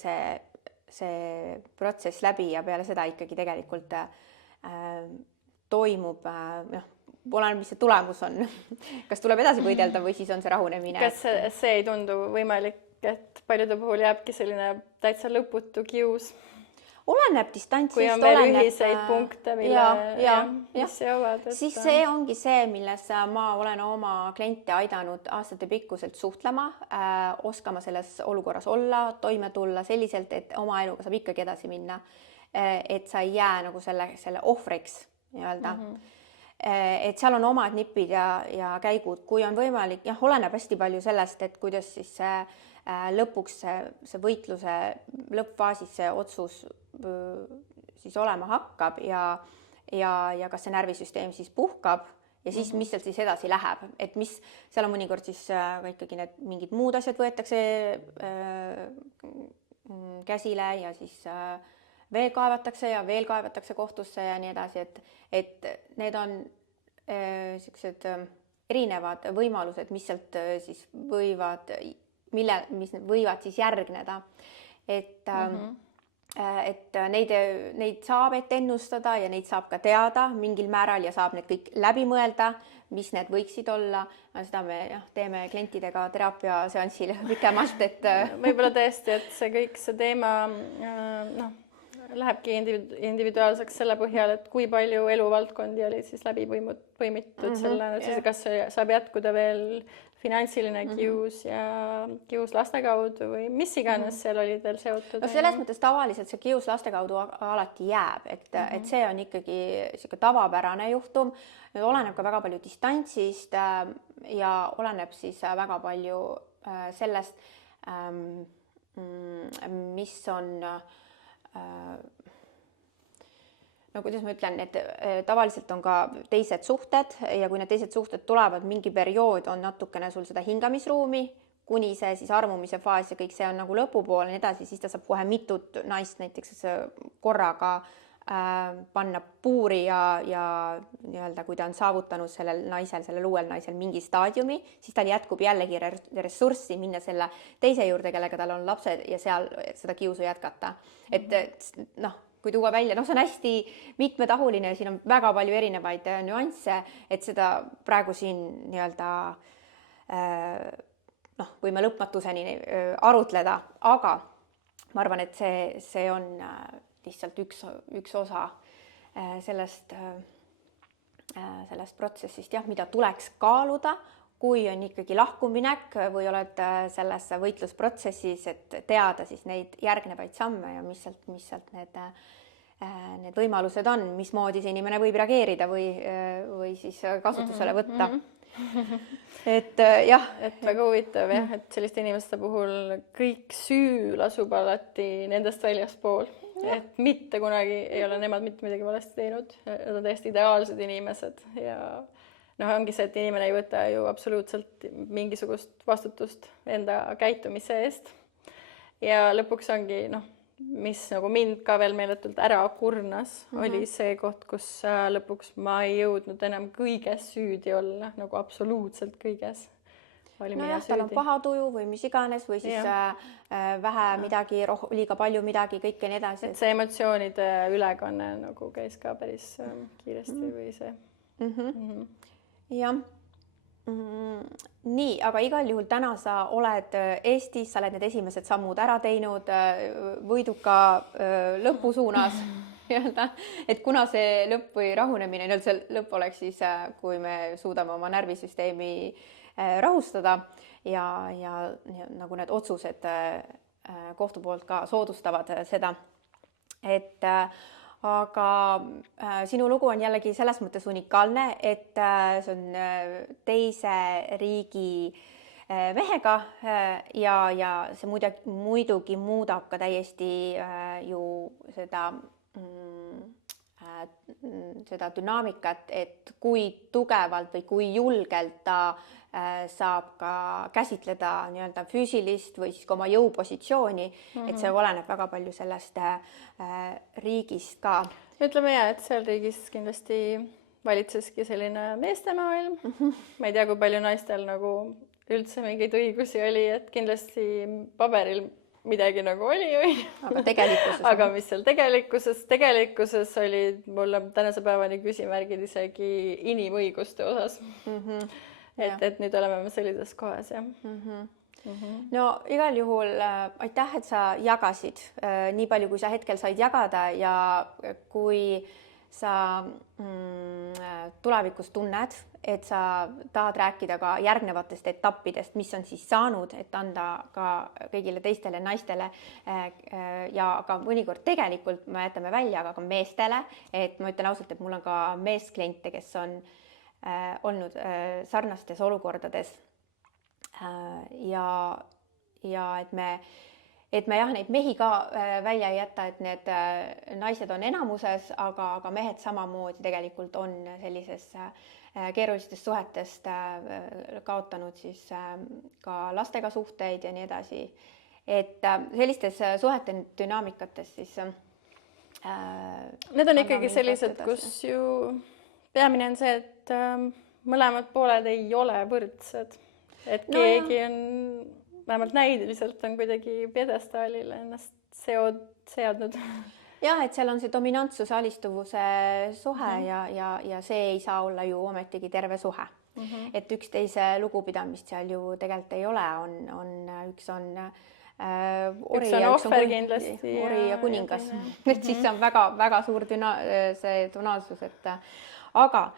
see protsess läbi ja peale seda ikkagi tegelikult toimub, oleneb, mis see tulemus on. Kas tuleb edasi võidelda või siis on see rahunemine. Kas see ei tundu võimalik, et paljude puhul jääbki selline täitsa lõputu kius? Oleneb distantsist. Kui on veel ühiseid punkte, mis jõuavad. Siis see ongi see, milles ma olen oma kliente aidanud aastate pikkuselt suhtlema, oskama selles olukorras olla, toime tulla selliselt, et oma eluga saab ikkagi edasi minna. Et sa ei jää nagu selle ohvriks nii-öelda. Et seal on omad nipid ja käigud, kui on võimalik, oleneb hästi palju sellest, et kuidas siis lõpuks see võitluse lõppfaasis see otsus siis olema hakkab ja kas see närvisüsteem siis puhkab ja siis mis seal siis edasi läheb, et mis seal on mõnikord siis ka ikkagi need mingid muud asjad võetakse käsile ja siis veel kaevatakse kohtusse ja nii edasi, et need on sellised erinevad võimalused, mis sealt siis mis võivad siis järgneda, et neid saab ette ennustada ja neid saab ka teada mingil määral ja saab need kõik läbi mõelda, mis need võiksid olla. Seda me teeme klientidega teraapiaseanssil pikemalt, et võib-olla tõesti, et see teema lähebki individuaalseks selle põhjal, et kui palju eluvaldkondi oli siis läbi põimitud selle, kas saab jätkuda veel finantsiline kius ja kius laste kaudu või mis iganes seal oli teil seotud? No selles mõttes tavaliselt see kius laste kaudu alati jääb, et see on ikkagi selline tavapärane juhtum. Nüüd oleneb ka väga palju distantsist ja oleneb siis väga palju sellest, mis on no kuidas ma ütlen, et tavaliselt on ka teised suhted ja kui need teised suhted tulevad, mingi periood on natukene sul seda hingamisruumi, kuni see siis armumise faas ja kõik see on nagu lõpupoole ja nii edasi, siis ta saab kohe mitut naist näiteks korraga panna puuri ja nii-öelda, kui ta on saavutanud sellel uuel naisel mingi staadiumi, siis tal jätkub jällegi ressurssi minna selle teise juurde, kellega tal on lapsed ja seal seda kiusu jätkata. Et kui tuua välja, see on hästi mitmetahuline ja siin on väga palju erinevaid nüansse, et seda praegu siin nii-öelda võime lõpmatuseni arutleda, aga ma arvan, et see on lihtsalt üks osa sellest protsessist, mida tuleks kaaluda, kui on ikkagi lahkuminek või oled selles võitlusprotsessis, et teada siis neid järgnevaid samme ja mis sealt need võimalused on, mismoodi see inimene võib reageerida või siis kasutusele võtta. Et väga huvitav et selliste inimeste puhul kõik süü lasub alati nendest väljaspool, et mitte kunagi ei ole nemad mitte midagi valesti teinud, nad on täiesti ideaalsed inimesed ja ongi see, et inimene ei võta ju absoluutselt mingisugust vastutust enda käitumise eest ja lõpuks ongi mis nagu mind ka veel meeletult ära kurnas, oli see koht, kus lõpuks ma ei jõudnud enam kõiges süüdi olla, nagu absoluutselt kõiges. Tal on paha tuju või mis iganes või siis vähe midagi, liiga palju midagi, kõike nii edasi. Et see emotsioonide ülekanne nagu käis ka päris kiiresti või see. Jah. Nii, aga igal juhul täna sa oled Eestis, sa oled need esimesed sammud ära teinud võiduka lõpu suunas, et kuna see lõpp või rahunemine, see lõpp oleks siis, kui me suudame oma närvisüsteemi rahustada ja nagu need otsused kohtu poolt ka soodustavad seda, et aga sinu lugu on jällegi selles mõttes unikaalne, et see on teise riigi mehega ja see muidugi muudab ka täiesti ju seda dünaamikat, et kui tugevalt või kui julgelt ta saab ka käsitleda nii-öelda füüsilist või siis ka oma jõupositsiooni, et see oleneb väga palju sellest riigist ka. Ütleme et seal riigis kindlasti valitseski selline meestemaailm. Ma ei tea, kui palju naistel nagu üldse mingeid õigusi oli, et kindlasti paberil midagi nagu oli, aga tegelikkuses aga mis seal tegelikkuses oli mulle tänase päevani küsimärgid isegi inimõiguste osas. Et nüüd oleme me sellises kohas, jah. No igal juhul aitäh, et sa jagasid nii palju, kui sa hetkel said jagada ja kui sa tulevikus tunned, et sa tahad rääkida ka järgnevatest etappidest, mis on siis saanud, et anda ka kõigile teistele naistele ja ka mõnikord tegelikult me jätame välja, aga ka meestele, et ma ütlen ausalt, et mul on ka meeskliente, kes on olnud sarnastes olukordades ja et me jah, neid mehi ka välja ei jäta, et need naised on enamuses, aga mehed samamoodi tegelikult on sellises keerulistest suhetest kaotanud siis ka lastega suhteid ja nii edasi. Et sellistes suhete dünaamikates siis need on ikkagi sellised, kus ju peamine on see, et mõlemad pooled ei ole võrdsed. Et keegi on, vähemalt näidiliselt on kuidagi pjedestaalile ennast seadnud. Jah, et seal on see dominantsuse alistuvuse suhe ja see ei saa olla ju ometigi terve suhe. Et üksteise lugupidamist seal ju tegelikult ei ole, üks on ori ja üks on kindlasti ori ja kuningas. Et siis on väga suur see tonaalsus, et aga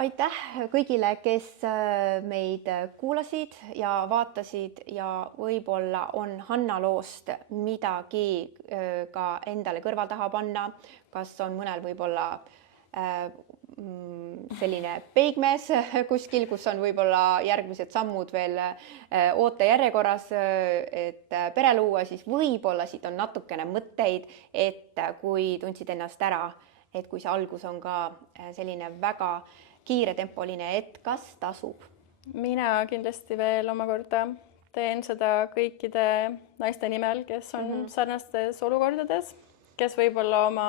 aitäh kõigile, kes meid kuulasid ja vaatasid ja võib-olla on Hanna loost midagi ka endale kõrval taha panna, kas on mõnel võib-olla selline peigmees kuskil, kus on võib-olla järgmised sammud veel ootejärjekorras, et pere luua, siis võib-olla siit on natukene mõtteid, et kui tundsid ennast ära, et kui see algus on ka selline väga kiiretempoline, et kas tasub? Mina kindlasti veel omakorda teen seda kõikide naiste nimel, kes on sarnastes olukordades, kes võib-olla oma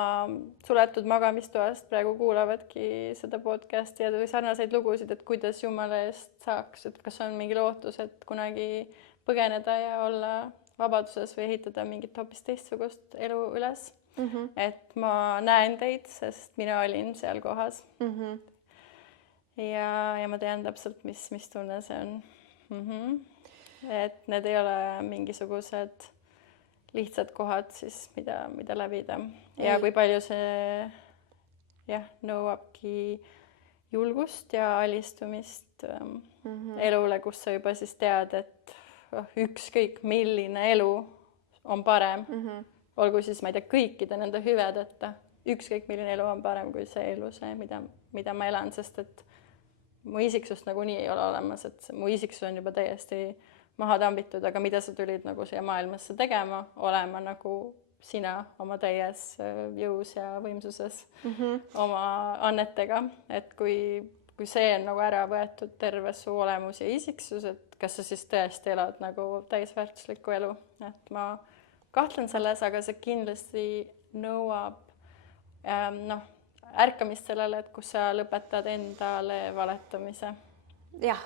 suletud magamistoast praegu kuulavadki seda podcasti või sarnaseid lugusid, et kuidas jumala eest saaks, et kas on mingi lootus, et kunagi põgeneda ja olla vabaduses või ehitada mingit hoopis teistsugust elu üles. Et ma näen teid, sest mina olin seal kohas. Ja ma tean täpselt, mis tunne see on. Et need ei ole mingisugused lihtsad kohad siis, mida läbida. Ja kui palju see nõuabki julgust ja alistumist elule, kus sa juba siis tead, et ükskõik milline elu on parem. Olgu siis, ma ei tea, kõikide nende hüvedeta. Ükskõik milline elu on parem kui see elu, mida ma elan, sest et mu isiksust nagunii ei ole olemas, et mu isiksus on juba täiesti maha tambitud, aga mida sa tulid nagu siia maailmasse tegema, olema nagu sina oma täies jõus ja võimsuses oma annetega. Et kui see on nagu ära võetud terve su olemus ja isiksus, et kas sa siis tõesti elad nagu täisväärtuslikku elu, et ma kahtlen selles, aga see kindlasti nõuab ärkamist sellele, et kus sa lõpetad endale valetamise. Jah,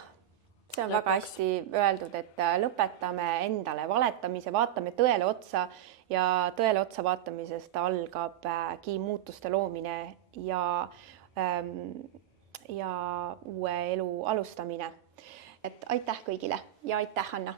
see on väga hästi öeldud, et lõpetame endale valetamise, vaatame tõele otsa ja tõele otsa vaatamisest algabki muutuste loomine ja uue elu alustamine. Et aitäh kõigile ja aitäh, Hanna!